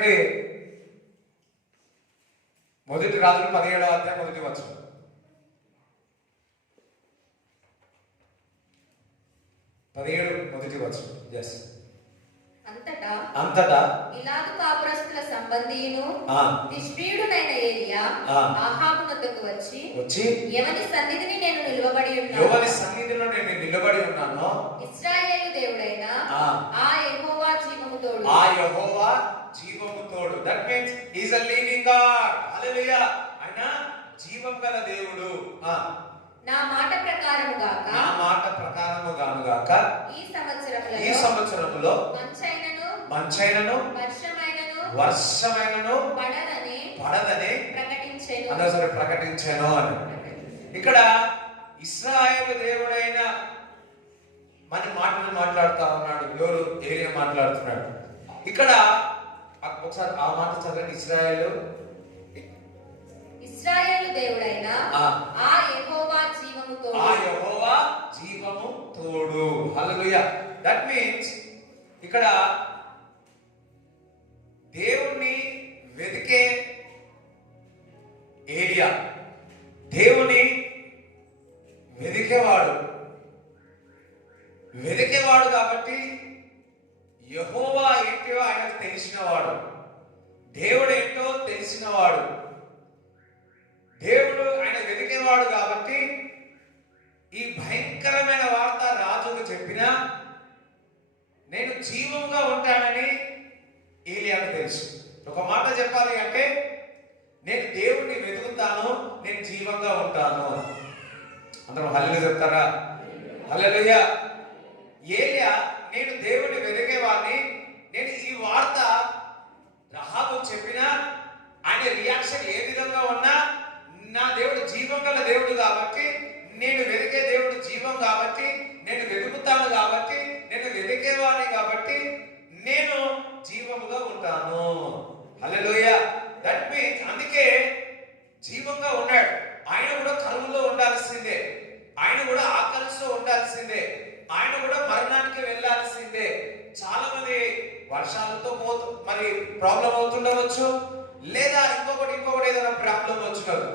చూడండి, మొదటి రాజులు 17వ అధ్యాయం 1వ వచనం. మొదటి వచనం. yes. అంతటా గిలాదు కాపురస్తుల సంబంధియును తిష్బీయుడైన ఏలియా ఆహాబునొద్దకు వచ్చి ఎవని సన్నిధిని నేను నిలబడి ఉన్నానో ఇశ్రాయేలు దేవుడైన ఆ యెహోవా జీవము తోడు. That means he is a living god. Hallelujah. ఆయన జీవం గల దేవుడు. నా మాట ప్రకారము గాక ఈ సంవత్సరములో మంచైనను వర్షమైనను పడదని ప్రకటించెను అని. ఇక్కడ ఇశ్రాయేలు దేవుడైన మన మాటలు మాట్లాడుతా ఉన్నాడు. ఎవరు? ఏలియా మాట్లాడుతున్నాడు. ఇక్కడ ఒకసారి ఆ మాట చదవండి. ఇశ్రాయేలు దేవుడైన ఆ యెహోవా జీవము తోడు. హల్లెలూయా. దట్ మీన్స్ ఇక్కడ దేవుణ్ణి వెతికే ఏలియా, దేవుని వెతికేవాడు కాబట్టి యెహోవా ఏంటో ఆయనకు తెలిసినవాడు, దేవుడు ఏంటో తెలిసినవాడు, దేవుడు ఆయన వెతికేవాడు కాబట్టి ఈ భయంకరమైన వార్త రాజుకు చెప్పినా నేను జీవంగా ఉంటానని ఏలియాకు తెలుసు. ఒక మాట చెప్పాలి అంటే, నేను దేవుణ్ణి వెతుకుతాను, నేను జీవంగా ఉంటాను. అందరూ హల్లెలూయా చెప్తారా? హల్లెలూయా. ఏలియా నేను దేవుణ్ణి వెతికేవాడిని, నేను ఈ వార్త రహాబు చెప్పినా ఆయన రియాక్షన్ ఏ విధంగా ఉన్నా నా దేవుడు జీవం గల దేవుడు కాబట్టి, నేను వెతికే దేవుడు జీవం కాబట్టి, నేను వెతుకుతాను కాబట్టి, నేను వెతికేవాడిని కాబట్టి నేను జీవముగా ఉంటాను. హల్లెలూయా. దట్ మీన్స్ అందుకే జీవంగా ఉన్నాడు. ఆయన కూడా కరువులో ఉండాల్సిందే, ఆయన కూడా ఆకలితో ఉండాల్సిందే, ఆయన కూడా మరణానికి వెళ్ళాల్సిందే. చాలా మంది వర్షాలతో మరి ప్రాబ్లం అవుతుండవచ్చు, లేదా ఇంకొకటి ఏదైనా ప్రాబ్లం వచ్చుకోదు.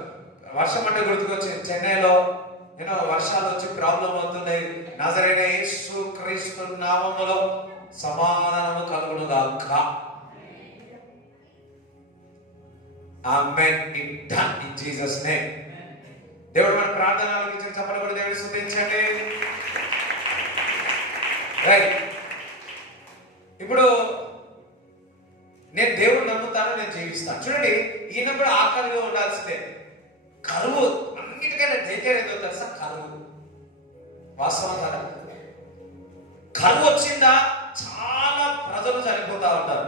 వర్షం అంటే గుర్తుకొచ్చింది, చెన్నైలో వర్షాలు వచ్చి ప్రాబ్లం అవుతున్నాయి. నజరైన యేసు క్రీస్తు నామములో సమాధానము కలుగును గాక. Amen. It done in Jesus name. దేవుడు మన ప్రార్థన ఆలకించిన చప్పట్లు కూడా దేవుడిని స్తుతించండి. రైట్. ఇప్పుడు నేను దేవుడిని నమ్ముతాను, నేను జీవిస్తాను. చూడండి, ఈయన కూడా ఆకలిగా ఉండాల్సిందే. కరువు అన్నిటికైనా డేంజర్ ఏదో తెలుసా? కరువు. వాస్తవం కదా? కరువు వచ్చిందా చాలా ప్రజలు చనిపోతా ఉంటారు.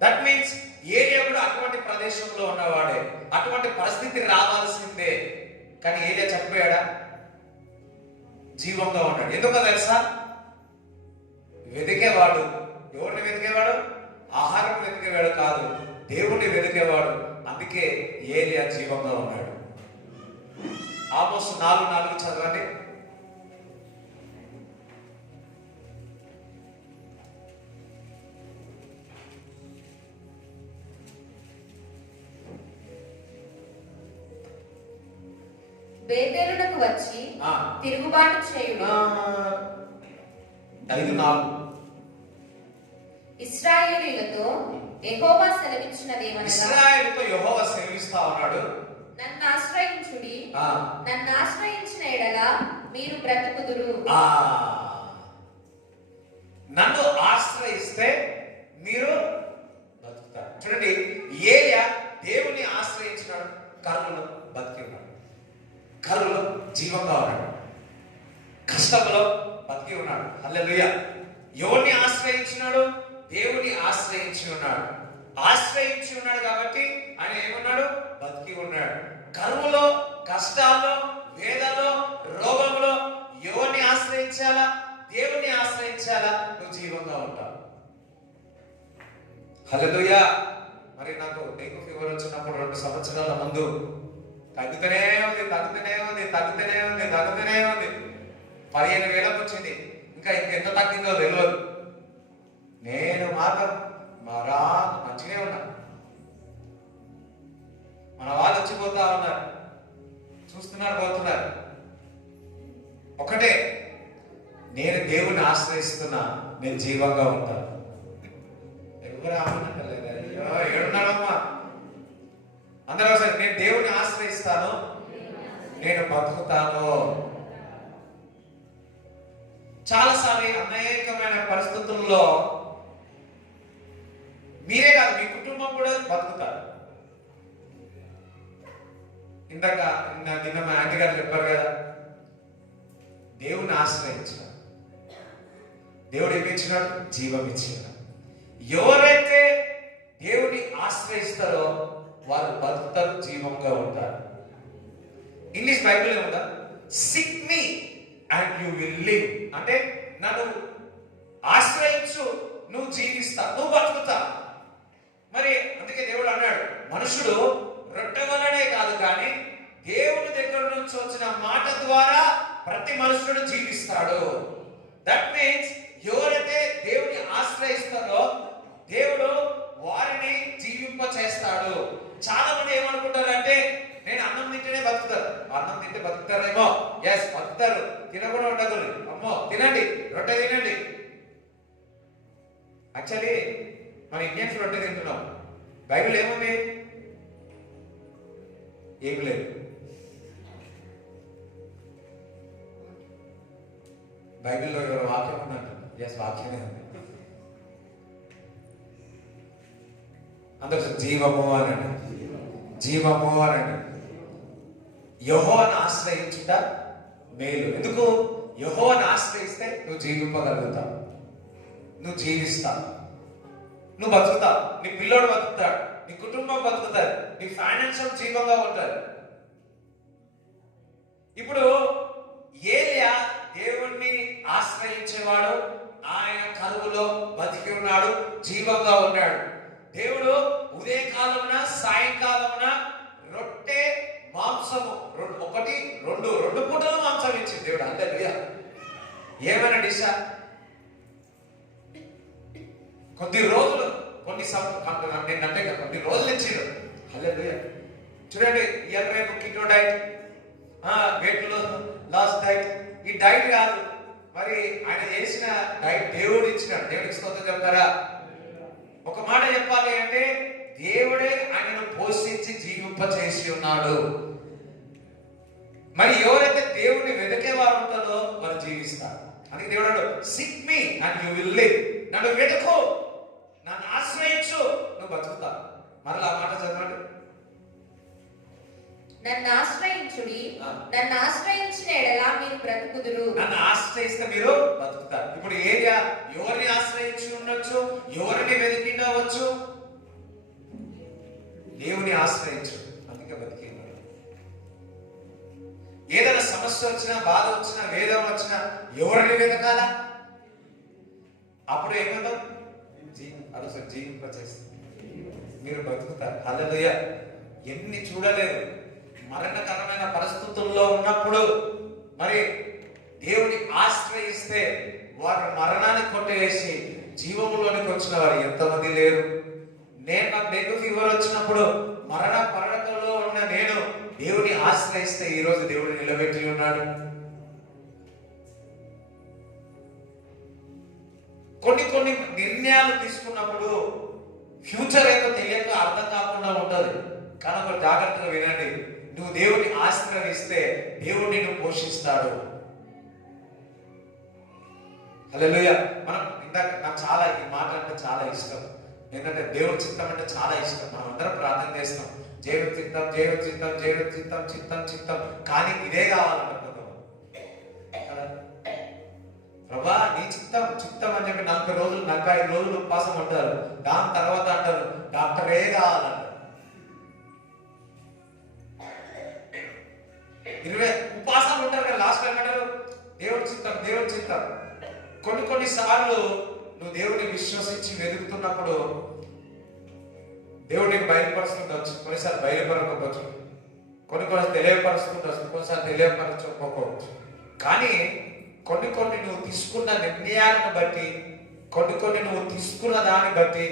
దట్ మీన్స్ ఏలియా కూడా అటువంటి ప్రదేశంలో ఉన్నవాడే, అటువంటి పరిస్థితి రావాల్సిందే. కానీ ఏలియా చనిపోయాడా? జీవంగా ఉన్నాడు. ఎందుకో తెలుసా? వెతికేవాడు. ఎవరిని వెతికేవాడు? ఆహారం వెతికేవాడు కాదు, దేవుణ్ణి వెతికేవాడు. అందుకే ఏలియా జీవంగా ఉన్నాడు. ఆమోసు 4:4 చదవండి. బేతేలునకు వచ్చి తిరుగుబాటు చేయుడి. 5:4 ఇశ్రాయేలీయులతో యెహోవా సెలవిచ్చినదేమనగా, ఇశ్రాయేలుతో యెహోవా సెలవిస్తా ఉన్నాడు, నన్ను ఆశ్రయించుడి, నన్ను ఆశ్రయించిన ఎడల మీరు బ్రతుకుదురు. నన్ను ఆశ్రయిస్తే మీరు బతుకుతారు. చూడండి, ఏలియా దేవుని ఆశ్రయించినాడు, కరువులో బతికి ఉన్నాడు, కరువులో జీవంగా ఉన్నాడు, కష్టంలో బతికి ఉన్నాడు. హల్లెలూయా. ఎవరిని ఆశ్రయించినాడు? దేవుని ఆశ్రయించి ఉన్నాడు. ఆశ్రయించి ఉన్నాడు కాబట్టి ఆయన ఏమన్నాడు? బతికి ఉన్నాడు. కరువులో, కష్టాల్లో, వేదలో, రోగంలో ఎవరిని ఆశ్రయించాలా? దేవుని ఆశ్రయించాలా? నువ్వు జీవంగా ఉంటావు. హల్లెలూయా. మరి నాకు డెంగ్యూ ఫీవర్ వచ్చినప్పుడు 2 సంవత్సరాల ముందు తగ్గుతూనే ఉంది 15,000 వచ్చింది. ఇంకా ఎంత తగ్గిందో తెలియదు. నేను మాత్రం మరా మంచిగానే ఉన్నా. మన వాళ్ళు వచ్చిపోతా ఉన్నారు, చూస్తున్నారు, పోతున్నారు. ఒకటే, నేను దేవుని ఆశ్రయిస్తున్నా, నేను జీవంగా ఉంటాను. ఎవరు ఆమెనంటలేదా? ఏడున్నాడమ్మా అందరూ ఒకసారి, నేను దేవుని ఆశ్రయిస్తాను, నేను బతుకుతాను. చాలాసార్లు అనేకమైన పరిస్థితుల్లో మీరే కాదు, మీ కుటుంబం కూడా బతుకుతారు. ఇందాక నిన్న మా ఆంటీ గారు చెప్పారు కదా, దేవుని ఆశ్రయించిన దేవుడు ఏమి ఇచ్చినాడు? జీవం ఇచ్చినాడు. ఎవరైతే దేవుని ఆశ్రయిస్తారో వారు బతుకుతారు, జీవంగా ఉంటారు. ఇంగ్లీష్ బైబిల్ ఏముందా? Seek me and you will live. అంటే నన్ను ఆశ్రయించు, నువ్వు జీవిస్తా, నువ్వు బతుకుతా. మరి అందుకే దేవుడు అన్నాడు, మనుషుడు రొట్టె వలనే కాదు కానీ దేవుని దగ్గర నుంచి వచ్చిన మాట ద్వారా ప్రతి మనుషుడు జీవిస్తాడు. దట్ మీన్స్ ఎవరైతే దేవుని ఆశ్రయిస్తారో దేవుడు వారిని జీవింప చేస్తాడు. చాలా మంది ఏమనుకుంటారంటే, నేను అన్నం తింటేనే బతుకుతారు. అన్నం తింటే బతుకుతారేమో. ఎస్, బతుకుతారు. తినకుండా ఉండదు. అమ్మో తినండి, రొట్టె తినండి. యాక్చువల్లీ మన ఇండియన్స్ రొట్టె తింటున్నాం. బైబిల్ ఏముంది? ఏమి లేదు. బైబిల్లో ఎవరు వాక్యం ఉందంట. ఎస్, వాక్యమే ఉంది. అందరూ జీవము అనండి, జీవము అనండి. యెహోవాను ఆశ్రయించుట మేలు. ఎందుకు? యెహోవాను ఆశ్రయిస్తే నువ్వు జీవింపగలుగుతావు, నువ్వు జీవిస్తావు, నువ్వు బతుకుతావు, నీ పిల్లోడు బతుకుతాడు, నీ కుటుంబం బతుకుతాడు, నీ ఫైనాన్షియల్ జీవంగా ఉంటాడు. ఇప్పుడు ఏలియా దేవుణ్ణి ఆశ్రయించేవాడు, ఆయన కరువులో బతికి ఉన్నాడు, జీవంగా ఉన్నాడు. దేవుడు ఉదయకాలమున సాయంకాలమున రొట్టె మాంసము రెండు పూటలు మాంసం ఇచ్చింది దేవుడు. హల్లెలూయా. ఏమైనా డిషా? కొద్ది రోజులు, కొన్ని రోజులు ఇచ్చిండు. హల్లెలూయా. చూడండి, ఇవాళ రేపు keto diet, weight loss diet, ఈ డైట్ కాదు. మరి ఆయన చేసిన డైట్ దేవుడు ఇచ్చినాడు. దేవుడికి స్తోత్రం చెప్తారా? ఒక మాట చెప్పాలి అంటే, దేవుడే ఆయనను పోషించి జీవింప చేసి ఉన్నాడు. మరి ఎవరైతే దేవుడిని వెతికే వారు ఉంటారో వారు జీవిస్తారు. అందుకే దేవుడు seek me and you will live. నన్ను వెతుకు, నన్ను ఆశ్రయించు, నువ్వు బతుకుతా. మరలా ఆ మాట చదవండి. నన్ను ఆశ్రయించుడి, నన్ను ఆశ్రయించిన ఎడల మీరు బ్రతుకుదురు. నన్ను ఆశ్రయిస్తే మీరు బతుకుతారు. ఇప్పుడు ఏరియా ఎవరిని ఆశ్రయించి ఉండొచ్చు, ఎవరిని వెతికిండవచ్చు? దేవుని ఆశ్రయించు, అందుకే బతికి. ఏదైనా సమస్య వచ్చినా, బాధ వచ్చినా, వేదన వచ్చినా ఎవరిని వెతకాలా? అప్పుడు ఏమవుతాం? అసలు జీవింపచేస్తుంది, మీరు బతుకుతారు. హల్లెలూయా. ఎన్ని చూడలేదు, మరణకరమైన పరిస్థితుల్లో ఉన్నప్పుడు మరి దేవుని ఆశ్రయిస్తే వారు మరణాన్ని కొట్టేసి జీవంలోనికి వచ్చిన వారు ఎంతమంది లేరు? నాకు డెంగ్యూ ఫీవర్ వచ్చినప్పుడు మరణ పడకలో ఉన్న నేను దేవుని ఆశ్రయిస్తే ఈ రోజు దేవుడు నిలబెట్టి ఉన్నాడు. కొన్ని నిర్ణయాలు తీసుకున్నప్పుడు ఫ్యూచర్ ఏదో తెలియక అర్థం కాకుండా ఉంటుంది. కానీ ఒక జాగ్రత్తగా వినండి, నువ్వు దేవుని ఆశ్రయిస్తే దేవుడు నిన్ను పోషిస్తాడు. హల్లెలూయా. మనం ఇందాక నాకు చాలా ఈ మాట అంటే చాలా ఇష్టం. ఎందుకంటే దేవుడి చిత్తం అంటే చాలా ఇష్టం. మనం అందరం ప్రార్థన చేస్తాం, దేవుడి చిత్తం, దేవుడి చిత్తం, దేవుడి చిత్తం, చిత్తం చిత్తం. కానీ ఇదే కావాలంట ప్రభా, నీ చిత్తం చిత్తం అని చెప్పి 40 రోజులు 45 రోజులు ఉపవాసం ఉంటారు. దాని తర్వాత అంటారు డాక్టరే కావాలంటారు. 20 ఉపవాసాలు ఉంటారు కదా, లాస్ట్ టైం అంటారు దేవుడి చిత్తం, దేవుడి చిత్తం. కొన్ని సార్లు నువ్వు దేవుడిని విశ్వసించి వెతుకుతున్నప్పుడు దేవుడు నీకు బయలుపరుస్తుండొచ్చు, కొన్నిసార్లు బయలుపరకపోవచ్చు, కొన్ని తెలియపరుస్తుండొచ్చు, కొన్నిసార్లు తెలియపరచకపోవచ్చు. కానీ కొన్ని నువ్వు తీసుకున్న నిర్ణయాలను బట్టి కొన్ని కొన్ని నువ్వు తీసుకున్న దాన్ని బట్టి,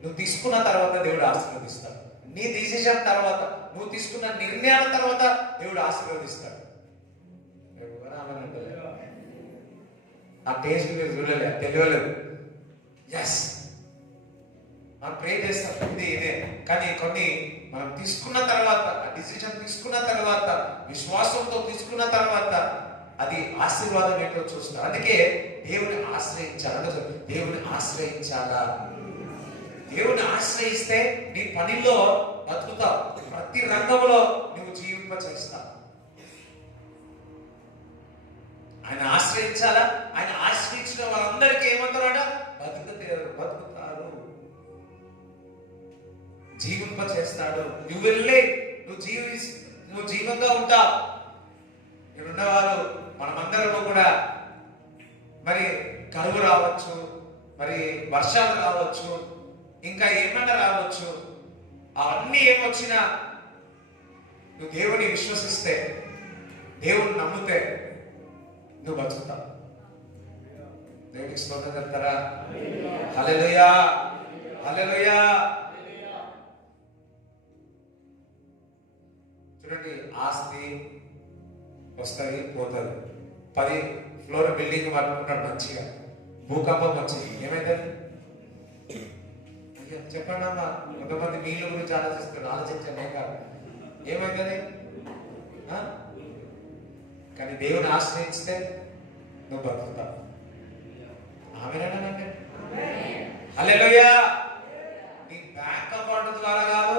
నువ్వు తీసుకున్న తర్వాత దేవుడు ఆశీర్వదిస్తాడు. నీ డిసిషన్ తర్వాత, నువ్వు తీసుకున్న నిర్ణయాల తర్వాత దేవుడు ఆశీర్వదిస్తాడు. ఆ టేస్ట్ మీరు చూడలే, తెలియలేదు. ఎస్, మనం ప్రే చేస్తాం ఇది ఇదే, కానీ కొన్ని మనం తీసుకున్న తర్వాత, ఆ డిసిషన్ తీసుకున్న తర్వాత, విశ్వాసంతో తీసుకున్న తర్వాత అది ఆశీర్వాదం ఏంటో చూస్తాం. అందుకే దేవుని ఆశ్రయించాలి. దేవుని ఆశ్రయించాలా? దేవుని ఆశ్రయిస్తే నీ పనిలో బతుకుతావు, ప్రతి రంగంలో నువ్వు జీవింప చేస్తావు. ఆయన ఆశ్రయించాలా? ఆయన ఆశ్రయించిన వాళ్ళందరికీ ఏమంటారట? బతుకుతారు, జీవింప చేస్తాడు. నువ్వు వెళ్ళే, నువ్వు జీవంగా ఉంటావు. ఇక్కడున్నవారు మనమందరము కూడా మరి కరువు రావచ్చు, మరి వర్షాలు రావచ్చు, ఇంకా ఏమన్నా రావచ్చు. అవన్నీ ఏమొచ్చినా నువ్వు దేవుని విశ్వసిస్తే, దేవుని నమ్మితే నువ్వు బతుకుతావు. దేవునికి స్తోత్రం చెప్తారా? హల్లెలూయా, హల్లెలూయా. చూడండి, ఆస్తి వస్తుంది పోతుంది. 10 ఫ్లోర్ బిల్డింగ్ పట్టుకుంటాడు మంచిగా, భూకంపం వచ్చింది, ఏమైతుంది? చెప్పండి అమ్మా. కొంతమంది మీళ్ళ గురించి ఆలోచిస్తారు, ఆలోచించండి కాదు, ఏమైతుంది? కానీ దేవుని ఆశ్రయిస్తే నువ్వు బతుకుతావు. ఆమేనంటే హల్లెలూయా. నీ బ్యాంక్ అకౌంట్ ద్వారా కాదు,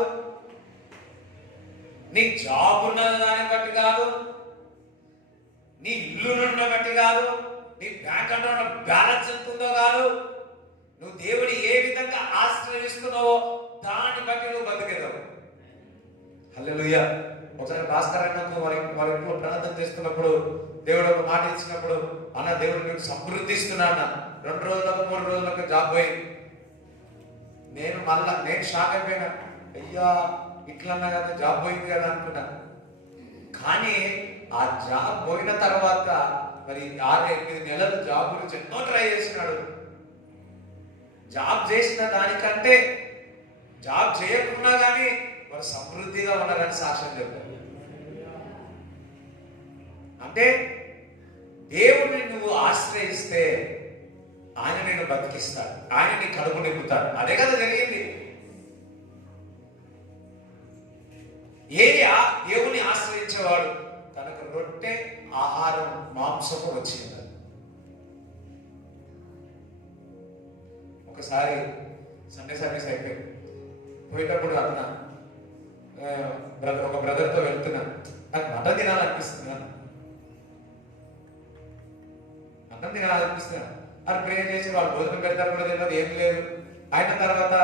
నీ జాబ్ ఉన్న దాన్ని బట్టి కాదు, నీ ఇల్లునున్న బట్టి కాదు, నీ బ్యాంక్ అకౌంట్ బ్యాలెన్స్ ఎంత ఉందో కాదు, నువ్వు దేవుని ఏ విధంగా ఆశ్రయిస్తున్నావో దాన్ని బట్టి నువ్వు బతికేదావు. హల్లెలూయా. ఒకసారి భాస్కర్ అన్నకు వారి ఇంట్లో ప్రార్థన చేస్తున్నప్పుడు దేవుడు ఒక మాట ఇచ్చినప్పుడు, అన్న దేవుడు నీకు సమృద్ధి ఇస్తున్నా అన్న. 2 రోజులకు 3 రోజులకు జాబ్ పోయింది. నేను షాక్ అయిపోయినా. అయ్యా, ఇట్లన్నా కదా జాబ్ పోయింది కదా అనుకున్నా. కానీ ఆ జాబ్ పోయిన తర్వాత మరి 6-8 నెలలు జాబ్ గురించి ఎన్నో ట్రై చేసినాడు. జాబ్ చేసిన దానికంటే జాబ్ చేయకున్నా కానీ వారు సమృద్ధిగా ఉన్నారని సాక్ష్యం చెప్పారు. అంటే దేవుడిని నువ్వు ఆశ్రయిస్తే ఆయన నేను బతికిస్తాడు, ఆయన నీ కడుపు నింపుతాడు. అదే కదా జరిగింది. ఏలియా దేవుని ఆశ్రయించేవాడు, తనకు రొట్టె, ఆహారం, మాంసము వచ్చింది. ఒకసారి సండే సర్వీస్ అయిపోయింది. పోయేటప్పుడు అతను ఒక బ్రదర్తో వెళ్తున్నా, నాకు మటన్ తినాలనిపిస్తుంది, మటన్ తినాలనిపిస్తున్నా. అది ప్రేయర్ చేసి వాళ్ళు భోజనం పెడతారు కూడా తెలియదు, ఏం లేదు. అయిన తర్వాత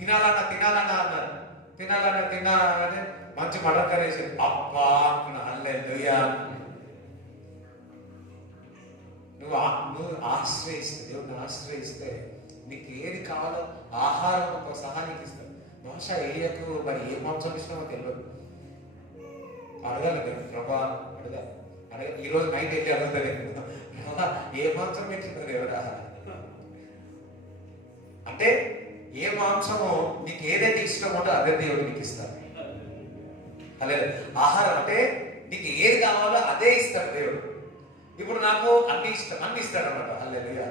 తినాలన్నా అన్నారు. తినాలని మంచి మటన్ కర్రీ వేసి అబ్బా హల్లెలూయా. నువ్వు ఆశ్రయిస్తే, దేవుడిని ఆశ్రయిస్తే నీకు ఏది కావాలో ఆహారంతో సహా నీకు ఇస్తాడు. బహుశా ఏలియాకు మరి ఏ మాంసం ఇష్టమో తెలియదు. అడగాలి కదా, ప్రభా అడగ ఈరోజు నైట్ వెళ్ళి అడుగుతుంది, ఏ మాంసం పెట్టిందో దేవుడా అంటే. ఏ మాంసము నీకు ఏదైతే ఇష్టమో అదే దేవుడు నీకు ఇస్తాడు. అదే ఆహారం అంటే నీకు ఏది కావాలో అదే ఇస్తాడు దేవుడు. ఇప్పుడు నాకు అన్ని ఇస్తాడు అన్నమాట. హల్లెలూయా.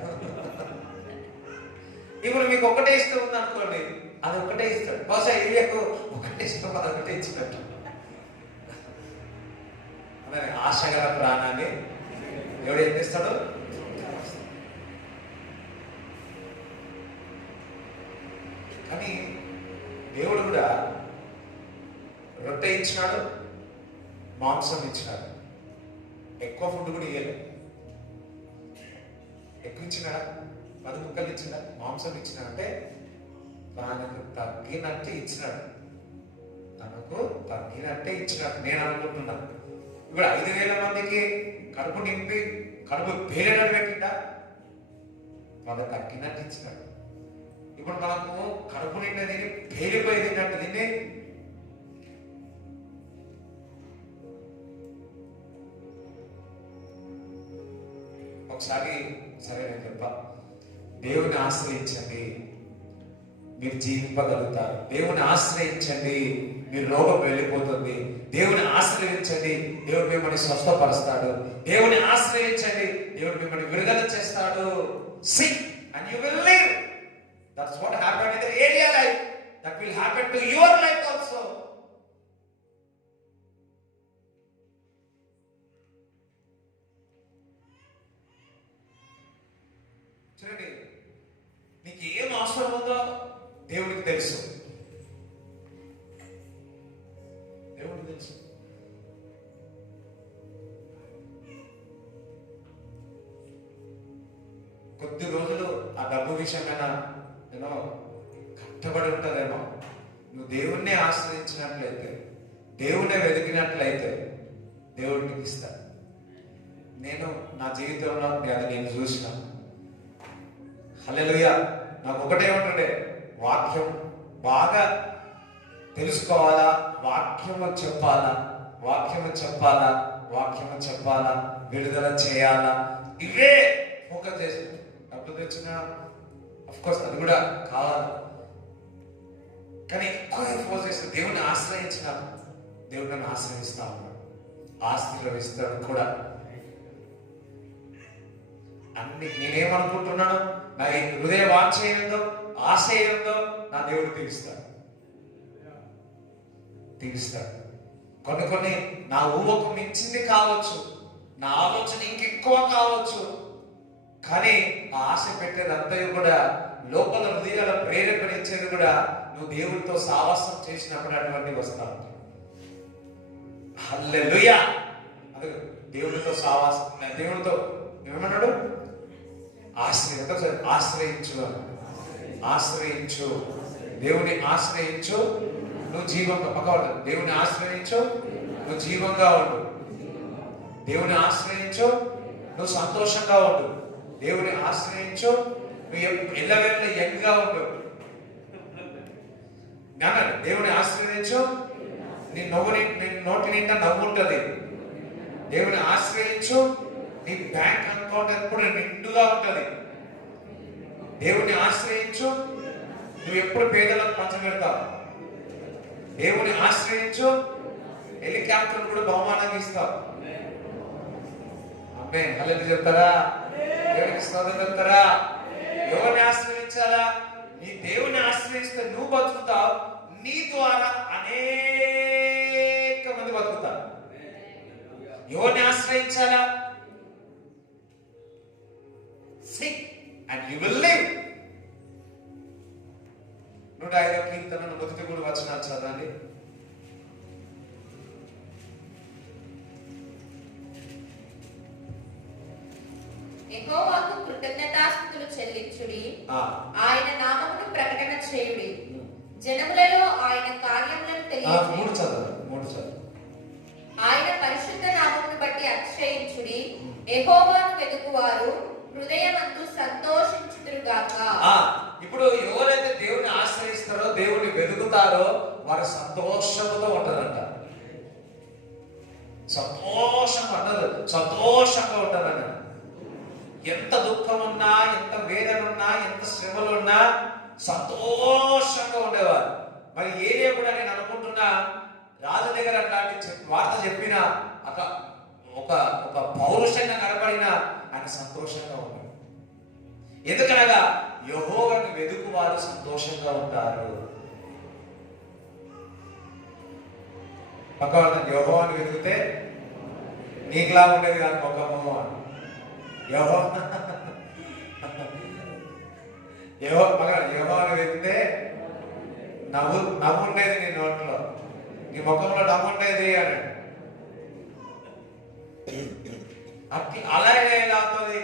ఇప్పుడు మీకు ఒకటే ఇష్టం ఉంది అనుకోండి, అది ఒకటే ఇస్తాడు. బహుశా ఏలియాకు ఒకటే ఇష్టం, అది ఒకటే ఇచ్చినట్టు. ఆశ గల ప్రాణాన్ని దేవుడు ఏం చేస్తాడు? కానీ దేవుడు కూడా రొట్టె ఇచ్చినాడు, మాంసం ఇచ్చినాడు. ఎక్కువ ఫుడ్ కూడా ఇవ్వలేదు. ఎక్కువ ఇచ్చినాడా? 10 ముక్కలు ఇచ్చినాడు, మాంసం ఇచ్చినాడంటే తనకు తగ్గినట్టే ఇచ్చినాడు. నేను అనుకుంటున్నాను. ఇప్పుడు 5,000 మందికి కడుపు నింపి కడుపు పేరేటట్టు పెట్టిందా? వాళ్ళకి తగ్గినట్టు ఇచ్చినాడు. ఇప్పుడు మనకు కడుపు నిండా తిని పేలిపోయి తిన్నట్టు తిని ఒకసారి సరే నేను చెప్పా, దేవుని ఆశ్రయించండి, మీరు జీవింపగలుగుతారు. దేవుని ఆశ్రయించండి, మీ రోగం వెళ్ళిపోతుంది. దేవుని ఆశ్రయించండి, దేవుడు మిమ్మల్ని స్వస్థపరుస్తాడు. దేవుని ఆశ్రయించండి, దేవుడు మిమ్మల్ని విడుదల చేస్తాడు. Seek and you will live. That's what happened in the area life. That will happen to your life also. చూడండి, నీకు ఏం అవసరం ఉందో దేవుడికి తెలుసు. దేవుడికి తెలుసు. కొద్ది రోజులు ఆ డబ్బు విషయమైనా నేను కట్టబడి ఉంటుందేమో. నువ్వు దేవుణ్ణి ఆశ్రయించినట్లయితే, దేవుణ్ణి వెతికినట్లయితే దేవుడు నీకు ఇస్తాడు. నేను నా జీవితంలో అది నేను చూసిన. హల్లెలూయా. నాకు ఒకటే ఉంటుండే, వాక్యం బాగా తెలుసుకోవాలా, వాక్యము చెప్పాలా, వాక్యము చెప్పాలా, వాక్యము చెప్పాలా, విడుదల చేయాలా, ఇవే ఫోకస్ చేసి డబ్బు తెచ్చిన అఫ్కోర్స్ అది కూడా కావాలి. కానీ ఎక్కువ ఫోకస్ చేసి దేవుడిని ఆశ్రయించిన దేవుడు నన్ను ఆశ్రయిస్తా ఉన్నాడు, ఆస్తిలో ఇస్తాడు కూడా. అన్ని నేనేమనుకుంటున్నాను, నా హృదయ వాంఛ ఏందో, ఆశ ఏందో నా దేవుడు తీరుస్తాడు. కొన్ని నా ఊహకు మించింది కావచ్చు, నా ఆలోచన ఇంకెక్కువ కావచ్చు, కానీ ఆ ఆశ పెట్టేదంతా కూడా లోపల హృదయాల ప్రేరేపణించేది కూడా నువ్వు దేవుడితో సావాసం చేసినప్పుడు అటువంటివి వస్తా ఉంటాయి. హల్లెలూయా. అదే దేవుడితో సావాసం, దేవుడితో ఏమన్నాడు, ఆశ్రయించు, దేవుని ఆశ్రయించు, నువ్వు జీవంగా పక్కవాడు. దేవుని ఆశ్రయించు, నువ్వు జీవంగా ఉండు. దేవుని ఆశ్రయించు, నువ్వు సంతోషంగా ఉండు. దేవుని ఆశ్రయించు, నువ్వు ఎల్లవేళ యంగ్గా ఉండు. దేవుని ఆశ్రయించు, నీ నోటి నిండా నవ్వు ఉంటుంది. దేవుని ఆశ్రయించు, నీ బ్యాంక్ అకౌంట్ ఎప్పుడు నిండుగా ఉంటుంది. దేవుని ఆశ్రయించు, నువ్వు ఎప్పుడు పేదలకు పంచబెడతావు. దేవుని ఆశ్రయించు, హెలికాప్టర్ కూడా బహుమానంగా ఇస్తావు. అమ్మే హల్లెలూయా చెప్తారా? దేవునికి స్తోత్రం చెప్తారా? ఎవరిని ఆశ్రయించాలా? నీ దేవుని ఆశ్రయిస్తే నువ్వు బతుకుతావు, నీ ద్వారా అనేక మంది బతుకుతారు. ఎవరిని ఆశ్రయించాలా? Seek and you will live. 105వ కీర్తన 1 వచనాలు చదవండి. యెహోవాకు కృతజ్ఞతాస్తుతులు చెల్లించుడి, ఆయన నామమును ప్రకటన చేయుడి, జనములలో ఆయన కార్యములను తెలియజేయుడి. ఆయన పరిశుద్ధ నామమును బట్టి అతిశయించుడి, యెహోవాను వెతుకువారు హృదయమందు సంతోషించుదురుగాక. ఇప్పుడు ఎవరైతే దేవుని ఆశ్రయిస్తారో, దేవుని వెతుకుతారో వారు సంతోషంతో ఉంటారంట. సంతోషంగా ఉంటారన్న. ఎంత దుఃఖం ఉన్నా, ఎంత వేదన ఉన్నా, ఎంత శ్రమలు ఉన్నా సంతోషంగా ఉండేవారు. మరి ఏరియా కూడా నేను అనుకుంటున్నా, రాజు దగ్గర అట్లాంటి వార్త చెప్పిన ఒక పౌరుషంగా కనబడిన ఆయన సంతోషంగా ఉన్నాడు. ఎందుకనగా యెహోవాను వెతుకు వారు సంతోషంగా ఉంటారు. పక్కన యెహోవాను వెతికితే నీకులా ఉండేది కాదు ముఖము. యెహోవాను వెతికితే నవ్వు ఉండేది నీ నోట్లో, నీ ముఖంలో నవ్వు ఉండేది అని. అలా ఎలా అవుతుంది?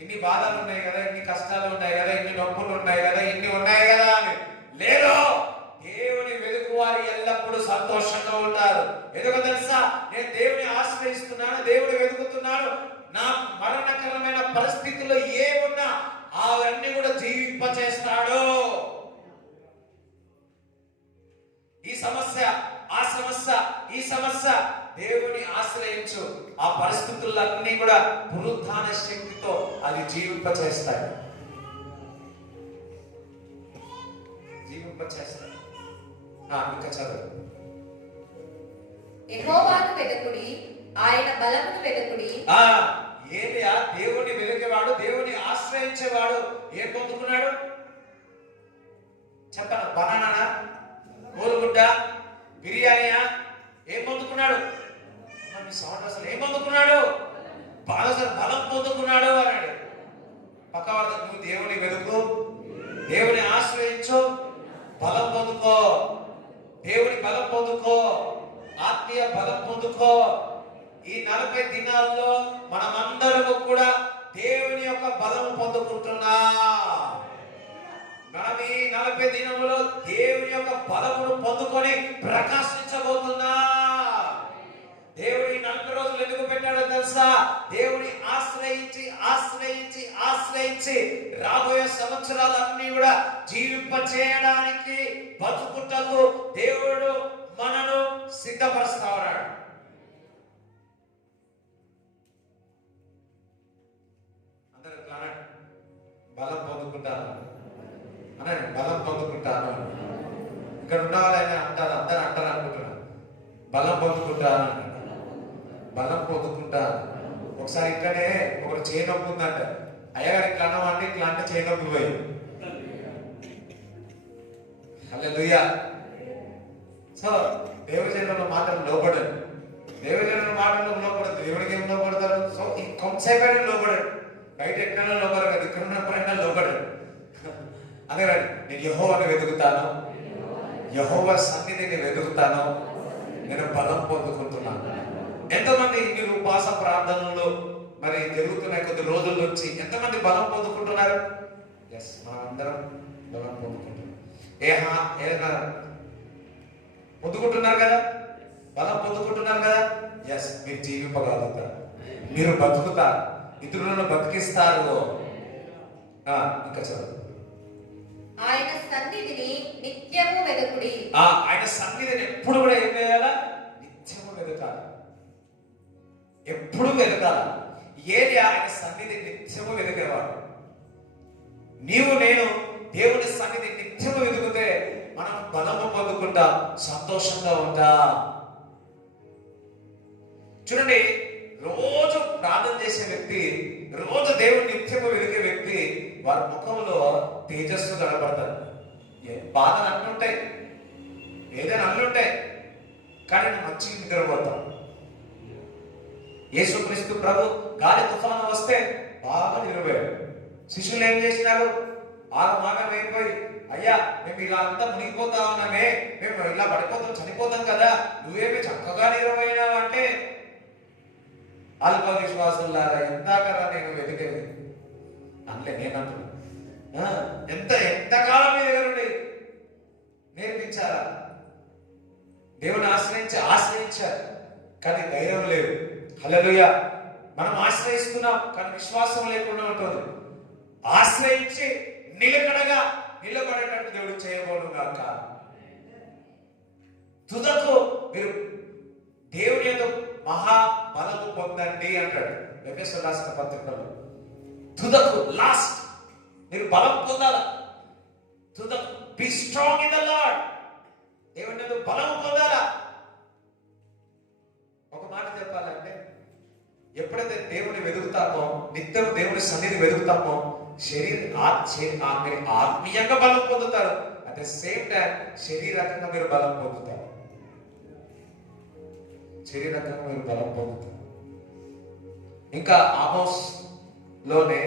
ఇన్ని బాధలు ఉన్నాయి కదా, ఇన్ని కష్టాలు ఉన్నాయి కదా, ఇన్ని నొప్పులు ఉన్నాయి కదా, ఇన్ని ఉన్నాయి కదా అని లేదు. దేవుని వెతుకు వారు ఎల్లప్పుడూ సంతోషంగా ఉంటారు. ఎందుకో తెలుసా? నేను దేవుని ఆశ్రయిస్తున్నాను, దేవుని వెతుకుతున్నాను. నా మరణకరమైన పరిస్థితుల్లో ఏమున్నా అవన్నీ కూడా జీవింపచేస్తాడు. ఈ సమస్య, ఆ సమస్య, ఈ సమస్య, దేవుని ఆశ్రయించు. ఆ పరిస్థితులన్నీ కూడా పునరుత్థాన శక్తితో అది జీవింపచేస్తాయి. జీవింపచేస్తాడు. ఇంకా చదువు. యెహోవాను వెదకుడి, ఆయన బలమును వెదకుడి. ఏలియా దేవుని వెలిగేవాడు, దేవుని ఆశ్రయించేవాడు. ఏం పొందుకున్నాడు చెప్పనా? బనానా, కోరుగుడ్డ, బిర్యానీయా? ఏం పొందుకున్నాడు? మీ సౌండ్ అసలు ఏం పొందుకున్నాడు? బలం పొందుకున్నాడు అన్నాడు. పక్క వాళ్ళ, నువ్వు దేవుని వెతుకు, దేవుని ఆశ్రయించు, బలం పొందుకో, దేవుని బలం పొందుకో, ఆత్మీయ బలం పొందుకో. ఈ 40 దినాల్లో మనమందరము కూడా దేవుని యొక్క బలం పొందుకుంటున్నా. మనం ఈ 40 దినములో దేవుని యొక్క బలమును పొందుకొని ప్రకాశించబోతున్నా. దేవుడి 40 రోజులు ఎందుకు పెట్టాడో తెలుసా? దేవుని ఆశ్రయించి ఆశ్రయించి ఆశ్రయించి రాబోయే సంవత్సరాలన్నీ కూడా జీవింప చేయడానికి, బతుకుటకు దేవుడు మనను సిద్ధపరుస్తా ఉన్నాడు. అందరూ బలం పొందుకుంటాను అన్నాడు. బలం పొందుకుంటాను. ఇక్కడ ఉన్న వాళ్ళైనా అంటారు, అందరూ అంటారు అనుకుంటున్నాను. బలం పొందుకుంటాను, బలం పొందుకుంటాను. ఒకసారి ఇక్కడే ఒకరు చేయి నొప్పి ఉందంట. అయ్యగారు ఇట్లా అన్నవాడిని ఇట్లా అంటే చేయి నొప్పి పోయి. హల్లెలూయా. సో దేవుడి జనంలో మాత్రం లోపడదు. దేవుడి జనంలో మాత్రం లోపడదు. దేవుడికి ఏం లోపడతారు? సో ఈ కొంతసేపు లోపడడు. బయట ఎక్కడైనా లోపడదు కదా, ఇక్కడ ఉన్నప్పుడైనా లోపడడు. అదే నేను యెహోవాను వెతుకుతాను, యెహోవా సన్నిధిని వెతుకుతాను, నేను బలం పొందుకుంటున్నాను. ఎంతమంది మీరు ఉపవాస ప్రార్థనలు మరి జరుగుతున్నాయి కొద్ది రోజుల నుంచి? ఎంతమంది బలం పొందుకుంటున్నారు? ఎస్, మనం అందరం బలం పొందుకుంటున్నాం. ఏదైనా పొందుకుంటున్నారు కదా, బలం పొందుకుంటున్నారు కదా. ఎస్, మీరు జీవింపగలుగుతారు, మీరు బతుకుతారు, ఇతరులను బతికిస్తారు. ఇంకా చదువు. ఆయన సన్నిధిని నిత్యము వెదకుడి. ఆయన సన్నిధిని ఎప్పుడు కూడా ఏం చేయాలా? నిత్యము వెదకాలి, ఎప్పుడు వెదకాలి. ఏది ఆయన సన్నిధి నిత్యము వెదికేవాడు. నీవు నేను దేవుని సన్నిధి నిత్యము వెతుకుతే మనం బలము పొందుకుంటా, సంతోషంగా ఉంటా. చూడండి, రోజు ప్రార్థన చేసే వ్యక్తి, రోజు దేవుని నిత్యము వెతికే వ్యక్తి, వారి ముఖంలో తేజస్సు కనబడతారు. బాధలు అన్నుంటాయి, ఏదైనా అన్నుంటాయి, కానీ మంచిగా నిద్రపోతాం. యేసుక్రీస్తు ప్రభు గాలి తుఫాను వస్తే బాగా నిలబడారు. శిష్యులు ఏం చేసినారు? ఆగమాగం అయిపోయి, అయ్యా మేము ఇలా అంతా మునిగిపోతా ఉన్నామే, మేము ఇలా పడిపోతాం, చనిపోతాం కదా, నువ్వేమి చక్కగా నిలబడినావు అంటే, అల్ప విశ్వాసులారా ఎంతకరా నేను వెతికేది అనలే. నేనంటున్నా, ఎంతకాలం మీ దగ్గర ఉండి నేర్పించారా? దేవుని ఆశ్రయించారు కానీ ధైర్యం లేదు. హల్లెలూయా. మనం ఆశ్రయిస్తున్నాం కానీ విశ్వాసం లేకుండా ఉంటుంది. ఆశ్రయించి నిలకడగా నిలబడేటట్టు దేవుడు చేయబోను గాక. తుదకు మీరు దేవుని యొక్క మహాబలము పొందండి అంటాడు ఎఫెసీయులకు రాసిన పత్రికలో. తుదకు, లాస్ట్ మీరు బలం పొందాలా. తుదకు be strong in the lord. దేవుని యొక్క బలం పొందాలా. ఒక మాట చెప్పాలంటే, ఎప్పుడైతే దేవుని వెతుకుతామో, నిత్యం దేవుని సన్నిధి వెతుకుతామో, మీరు ఆత్మీయంగా బలం పొందుతారు. అట్ ద సేమ్ టైం శరీరకంగా మీరు బలం పొందుతారు. శరీరకంగా మీరు బలం పొందుతారు. ఇంకా ఆమోస్ లోనే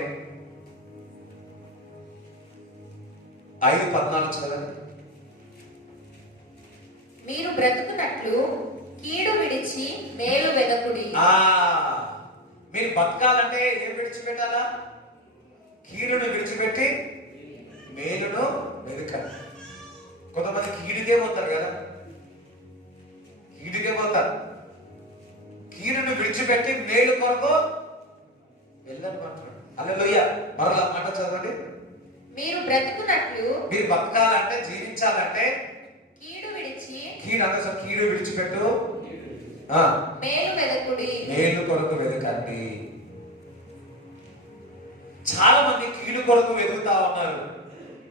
5:14 చదవండి. మీరు బ్రతుకున్నట్లు కీడు విడిచి మేలు వెదకుడి. మీరు బతకాలంటే ఏం విడిచిపెట్టాలా? కీడును విడిచిపెట్టి మేలును వెతకండి. కొంతమంది కీడుకే పోతారు కదా, కీడుకే పోతారు. కీడును విడిచిపెట్టి మేలు కొరకు వెళ్ళమంటున్నాడు. హల్లెలూయా. మరలా మాట చదవండి. మీరు బ్రతుకున్నట్లు, మీరు బతకాలంటే, జీవించాలంటే కీడు విడిచిపెట్టు, మేలు వెదకుడి, మేలు కొరకు వెతకండి. చాలా మంది కీడు కొరకు వెతుకుతా ఉన్నారు.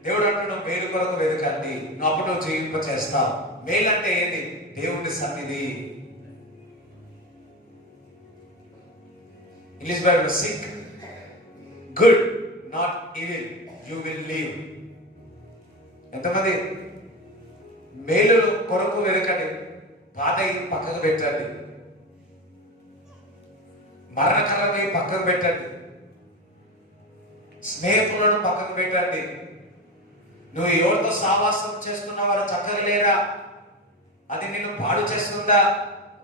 దేవుడు అంటున్నాడు మేలు కొరకు వెతకండి, నువ్వు అప్పుడు నువ్వు జీవింప చేస్తావు. మేలు అంటే ఏంటి? దేవుని సన్నిధి. English Bible seek good not evil you will live. ఎంతమంది మేలు కొరకు వెతకండి, బాధ పక్కకు పెట్టండి, మరణకరమే పక్కకు పెట్టండి, స్నేహితులను పక్కకు పెట్టండి. నువ్వు ఎవరితో సావాసం చేస్తున్నావారో చక్కగా లేరా, అది నిన్ను పాడు చేస్తుందా,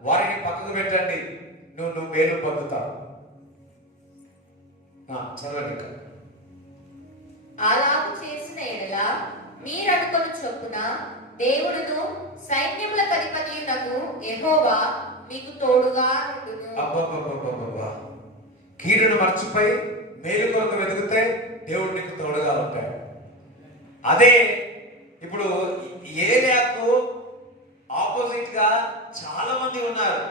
వారిని పక్కకు పెట్టండి. నువ్వు మేలు పొందుతావు. చదవండి. అలాగు చేసిన ఎడల మీరనుకొని చొప్పున దేవుడును సైన్యముల అధిపతియునగు యెహోవా మీకు తోడుగా ఉండును. అబ్బబ్బబ్బబ్బబ్బా, కీడును మర్చిపోయి మేలు కొరకు వెతికితే దేవుడు నీకు తోడుగా ఉంటాడు. అదే ఇప్పుడు ఏలియాకు ఆపోజిట్ గా చాలా మంది ఉన్నారు.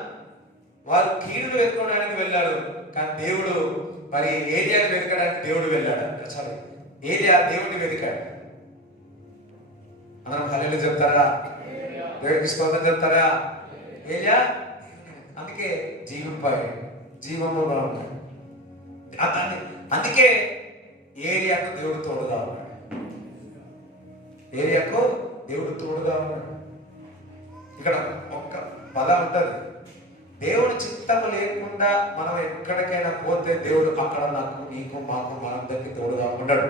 వారు కీడును వెతుకోవడానికి వెళ్ళాడు, కానీ దేవుడు మరి ఏలియాను వెతకడానికి దేవుడు వెళ్ళాడు. సారీ, ఏలియా దేవుడిని వెతికాడు. అందరం హల్లెలూయా చెప్తారా? దేవుడికి స్తోత్రం చెప్తారా? ఏలియా అందుకే జీవములో ఉన్నాడు. అందుకే ఏలియాకు దేవుడు తోడుగా ఉన్నాడు. ఏలియాకు దేవుడు తోడుగా ఉన్నాడు. ఇక్కడ ఒక్క పదం ఉంటుంది, దేవుడి చిత్తము లేకుండా మనం ఎక్కడికైనా పోతే దేవుడు అక్కడ నాకు, నీకు, మాకు, మనందరికీ తోడుగా ఉండడు.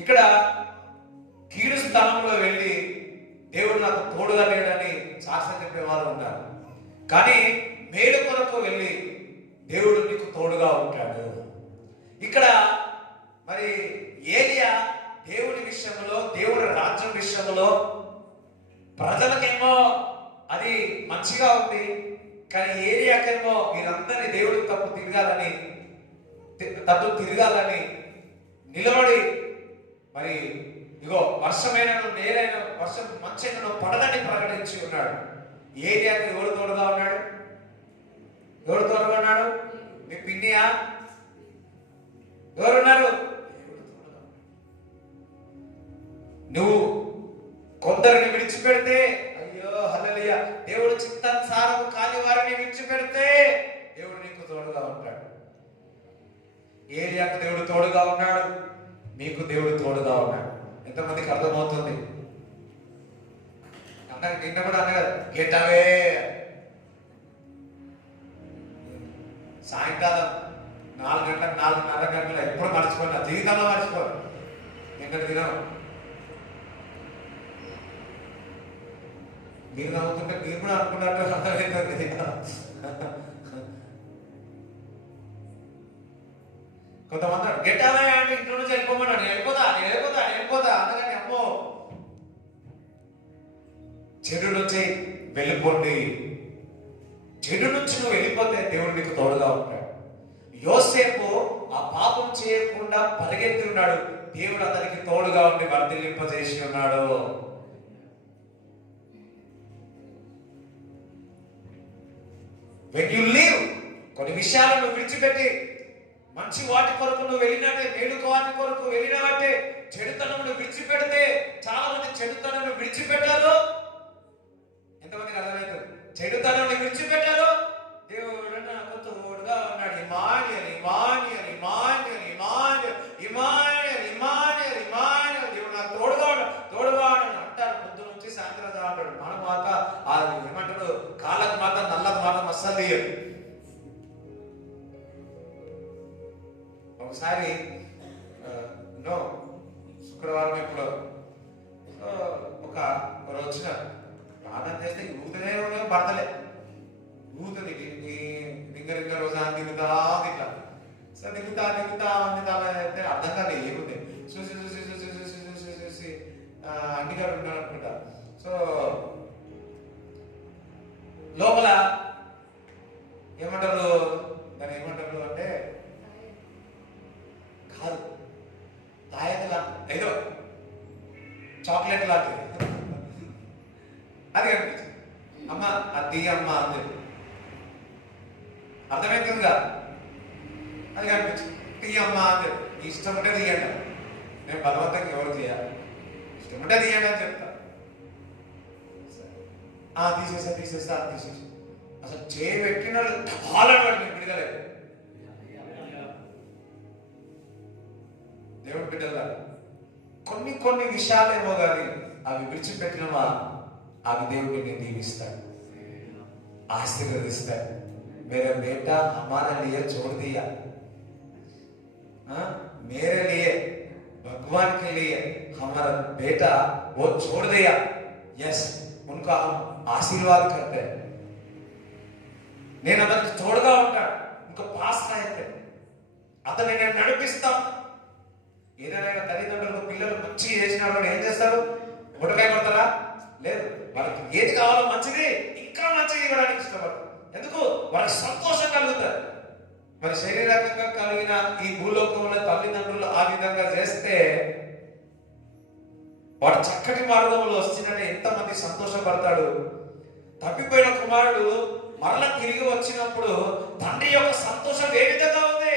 ఇక్కడ కీడు స్థానంలో వెళ్ళి దేవుడు నాకు తోడుగా లేడని సాక్ష్యం చెప్పేవారు ఉన్నారు. కానీ మేలు కొరకు వెళ్ళి దేవుడు నీకు తోడుగా ఉంటాడు. ఇక్కడ మరి ఏలియా దేవుడి విషయంలో, దేవుడి రాజ్యం విషయంలో ప్రజలకేమో అది మంచిగా ఉంది, కానీ ఏలియాకేమో మీరందరినీ దేవుడి తప్పు తిరగాలని నిలబడి మరి ఇగో వర్షమైన నేలైన వర్షం మంచైన పడదని ప్రకటించి ఉన్నాడు. ఏలియాకు ఎవరు తోడుగా ఉన్నాడు? ఎవరు తోడుగా ఉన్నాడు? మీ పిన్నియా? ఎవరున్నారు? నువ్వు కొందరిని విడిచిపెడితే, అయ్యో హల్లెలూయా, దేవుడు చిత్తానుసారం కాని వారిని విడిచిపెడితే దేవుడు నీకు తోడుగా ఉంటాడు. ఏలియాకు దేవుడు తోడుగా ఉన్నాడు, మీకు దేవుడు తోడుగా ఉన్నాడు. ఎంతమందికి అర్థమవుతుంది? అందరికి నిన్న కూడా అన్నారు గెటవే. సాయంకాలం 4 గంటలకు 4:30 గంటలు ఎప్పుడు మర్చిపోయినా, జీవితంలో మర్చిపోరు. నిన్నటి దినం మీరు నవ్వుతుంటే మీరు కూడా అనుకున్నట్టు అర్థమవుతుంది. కొంతమంది గెటవే అంటే ఇంట్లో నుంచి వెళ్ళిపోమన్నాడు. వెళ్ళిపోతా అందుకని అమ్మో, చెడు నుంచి వెళ్ళిపోండి. చెడు నుంచి నువ్వు వెళ్ళిపోతే దేవుడు నీకు తోడుగా ఉంటాడు. యోసేపు ఆ పాపం చేయకుండా పరిగెత్తి ఉన్నాడు, దేవుడు అతనికి తోడుగా ఉండి వర్ధిల్లింపజేసి ఉన్నాడు. When you leave, కొన్ని విషయాలను నువ్వు విడిచిపెట్టి మంచి వాటి కొరకు నువ్వు వెళ్ళినట్టే, మేలు వాటి కొరకు వెళ్ళినట్టే, చెడుతనం నువ్వు విడిచిపెడితే, చాలా మంది చెడుతనం విడిచిపెట్టారు. ఎంతమందికి అర్థమవుతుంది? చెడుతనం విడిచిపెట్టారు, దేవుడు నాకు తోడుగా ఉన్నాడు. Emmanuel Emmanuel Emmanuel Emmanuel Emmanuel Emmanuel Emmanuel, దేవుడు నాకు తోడుగా ఉన్నాడు అంటారు పొద్దు నుంచి సాయంత్రం దాకా అంటాడు. మన మాత ఏమంటాడు, కాళ్ళకు మాత నల్లకు మాత మస్సలు తీయదు. ఒకసారి శుక్రవారం ఎప్పుడు ఒక వచ్చిన ప్రార్థన చేస్తే ఊతనే పడతలే, ఊతుంది రింగ రోజా దిగుతా ఇట్లా. సో దిగుతా అయితే అర్థం కాదు ఏముంది. చూసి అంటిగాడు ఉన్నాడు అనుకుంటా. సో లోపల ఏమంటారు, దాన్ని ఏమంటారు అంటే కాదు, తాయకలా ఏదో చాక్లెట్ లాంటిది అది కనిపించింది. అమ్మ అది అమ్మ అంది. అర్థమవుతుందిగా? అది కనిపించింది. తీయమ్మా అని నీ ఇష్టం ఉంటే తీయండి, నేను బలవంతంగా ఎవరు తీయాలి, ఇష్టం ఉంటే తీయండి అని చెప్తా. తీసేసా అసలు చేయబెట్టిన వాళ్ళని విడుదలైపోయి. దేవుడు బిడ్డల కొన్ని విషయాలేమో కానీ అవి విడిచిపెట్టినవా అవి దేవుడిని దీవిస్తాడు, ఆశీర్వదిస్తాడు. मेरे बेटा हमारे लिए छोड़ दिया, मेरे लिए भगवान के लिए हमारा बेटा वो छोड़ दिया, यस उनका हम आशीर्वाद करते हैं. నేను అతనికి తోడుగా ఉంటాడు, ఇంకో పాస్ అయితే అతన్ని నేను నడిపిస్తాను. ఏదైనా తల్లిదండ్రులకు పిల్లలు మంచి చేసినప్పుడు ఏం చేస్తారు? గుట్టకాయ కొడతారా? లేదు, వాళ్ళకి ఏది కావాలో మంచిది ఇంకా మంచిది ఇవ్వడానికి ఇష్టపడతారు. ఎందుకు? వాళ్ళకి సంతోషం కలుగుతారు. మరి శరీరకంగా కలిగిన ఈ భూలోకంలో తల్లిదండ్రులు ఆ విధంగా చేస్తే వాడు చక్కటి మార్గంలో వస్తున్నట్టు ఎంతమంది సంతోషపడతాడు. తప్పిపోయిన కుమారుడు మరలా తిరిగి వచ్చినప్పుడు తండ్రి యొక్క సంతోషం ఏ విధంగా ఉంది?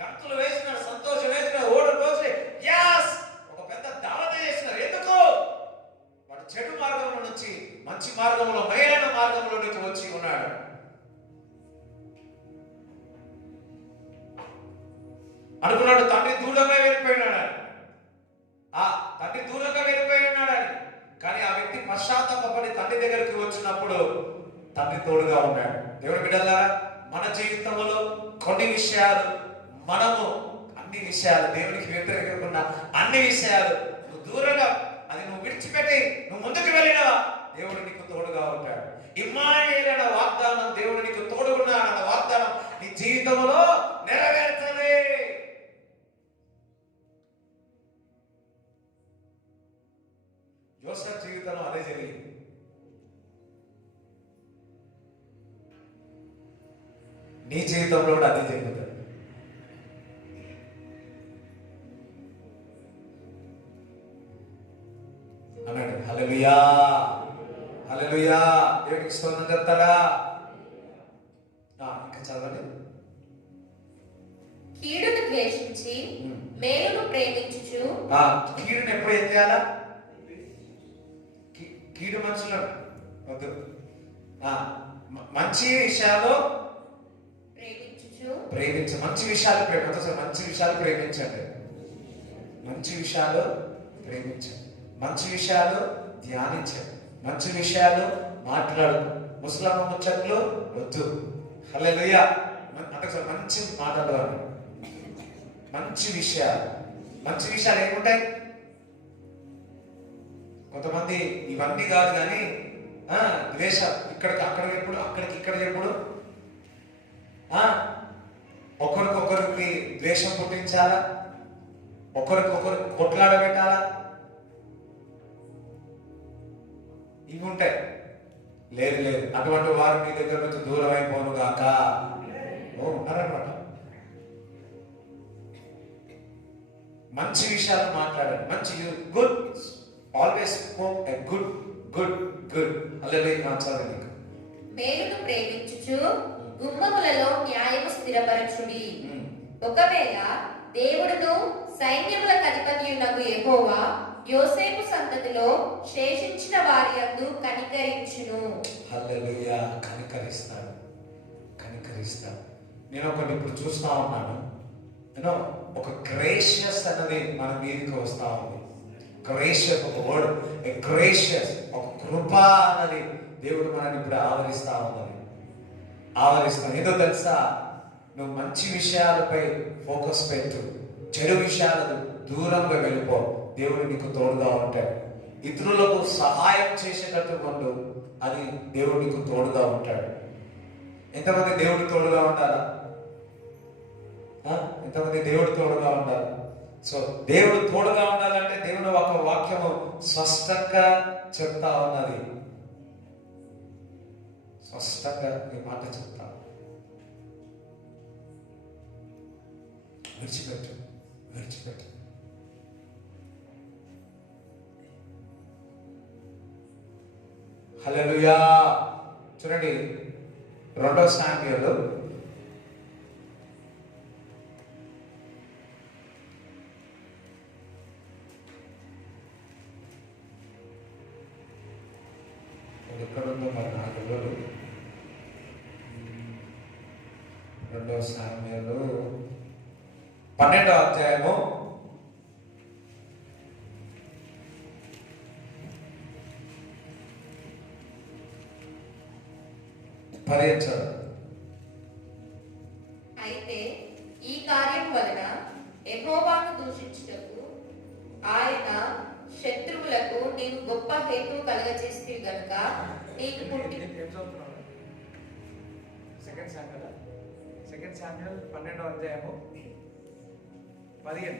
గంతులు వేసినాడు, సంతోషం వేసినాడు, ఓడలు రోజు యాస్ ఒక పెద్ద దావత చేసినారు. ఎందుకు? వాడు చెడు మార్గంలో నుంచి మంచి మార్గంలో, మేలైన మార్గంలోనికి వచ్చి ఉన్నాడు. అనుకున్నాడు తండ్రి దూరంగా వెళ్ళిపోయినాడు, తండ్రి దూరంగా వెళ్ళిపోయినాడు. కానీ ఆ వ్యక్తి పశ్చాత్తాపడి తండ్రి దగ్గరికి వచ్చినప్పుడు తండ్రి తోడుగా ఉన్నాడు. దేవుడి బిడ్డలారా, మన జీవితంలో కొన్ని విషయాలు మనము అన్ని విషయాలు దేవునికి వ్యతిరేకంగా అన్ని విషయాలు నువ్వు దూరంగా అది నువ్వు విడిచిపెట్టి నువ్వు ముందుకు వెళ్ళినా దేవుడు నీకు తోడుగా ఉంటాడు. ఇమ్మానుయేలు అనే వాగ్దానం, దేవుడు నీకు తోడుగా అన్న వాగ్దానం నీ జీవితంలో నెరవేరుతుంది. యోసేపు జీవితంలో అదే జరిగింది. నీ జీవితంలో కూడా అదే జరుగుతుంది. అన్నాడు. హల్లెలూయా, హల్లెలూయా, దేవునికి స్తోత్రం చెప్తారా? ఇంకా చదవండి. కీడును ద్వేషించి మేలును ప్రేమించుచు. కీడును ఎప్పుడు ఏం చేయాలా? కీడు మనుషులను వద్దు, మంచి విషయాలు ప్రేమించ, మంచి విషయాలు మంచి విషయాలు ప్రేమించండి, మంచి విషయాలు ప్రేమించండి, మంచి విషయాలు ధ్యానించండి, మంచి విషయాలు మాట్లాడు, ముస్లాం ముచ్చట్లు వద్దు. హల్లెలూయా. అంటే మంచి మాటలు, మంచి విషయాలు ఏముంటాయి? కొంతమంది ఇవన్నీ కాదు కానీ ద్వేష, ఇక్కడికి అక్కడ చెప్పుడు, అక్కడికి ఇక్కడ చెప్పుడు, ఒకరికొకరికి ద్వేషం పుట్టించాలా, ఒకరికొకరు కొట్లాడ పెట్టాలా, ఇవి ఉంటాయి. లేదు అటువంటి వారు మీ దగ్గర నుంచి దూరం అయిపోను గాక. ఉన్నారనమాట. మంచి విషయాలు మాట్లాడండి, మంచి good, always spoke a good. Hallelujah. మేలును ప్రేమించుచు గుమ్మములలో న్యాయము స్థిరపరచుడి. ఒకవేళ దేవుడును సైన్యములకు అధిపతియునగు యెహోవా యోసేపు సంతతిలో శేషించిన వారి యందు కనికరించును. హల్లెలూయా. కనికరిస్తాడు. నేను ఒకటి ఇప్పుడు చూస్తా ఉన్నాను, ఒక గ్రేషియస్ అన్నది మన మీదకి వస్తా ఉంది. గ్రేషియస్ ఒక వర్డ్, గ్రేషియస్ ఒక కృప అన్నది దేవుడు మనల్ని ఇప్పుడు ఆవరిస్తాం. ఏదో తెలుసా? నువ్వు మంచి విషయాలపై ఫోకస్ పెట్టు, చెడు విషయాలకు దూరంగా వెళ్ళిపో. దేవుడు నీకు తోడుగా ఉంటాడు. ఇతరులకు సహాయం చేసేటట్టు ఉండు, అది దేవుడు నీకు తోడుగా ఉంటాడు. ఎంతమంది దేవుడు తోడుగా ఉండాలా? ఎంతమంది దేవుడు తోడుగా ఉండాలి? సో దేవుడు తోడుగా ఉండాలంటే దేవుడు ఒక వాక్యము స్పష్టంగా చెప్తా ఉన్నది. స్పష్టంగా ఈ మాట చెప్తా, విడిచిపెట్టు. హల్లెలూయా. చూడండి 2 సామ్యుయేలు ఎక్కడుందో మరి నాకు తెలియదు. 2 సామ్యుయేలు 12వ అధ్యాయము 15. అయితే ఈ కార్యం వలన యెహోవాను దూషించుటకు ఆయన శత్రువులకు నీవు గొప్ప హేతువు కలుగజేస్తేవి గనుక నీకు పుట్టి సెకండ్ శామ్యూయల్ 12వ అధ్యాయము 15.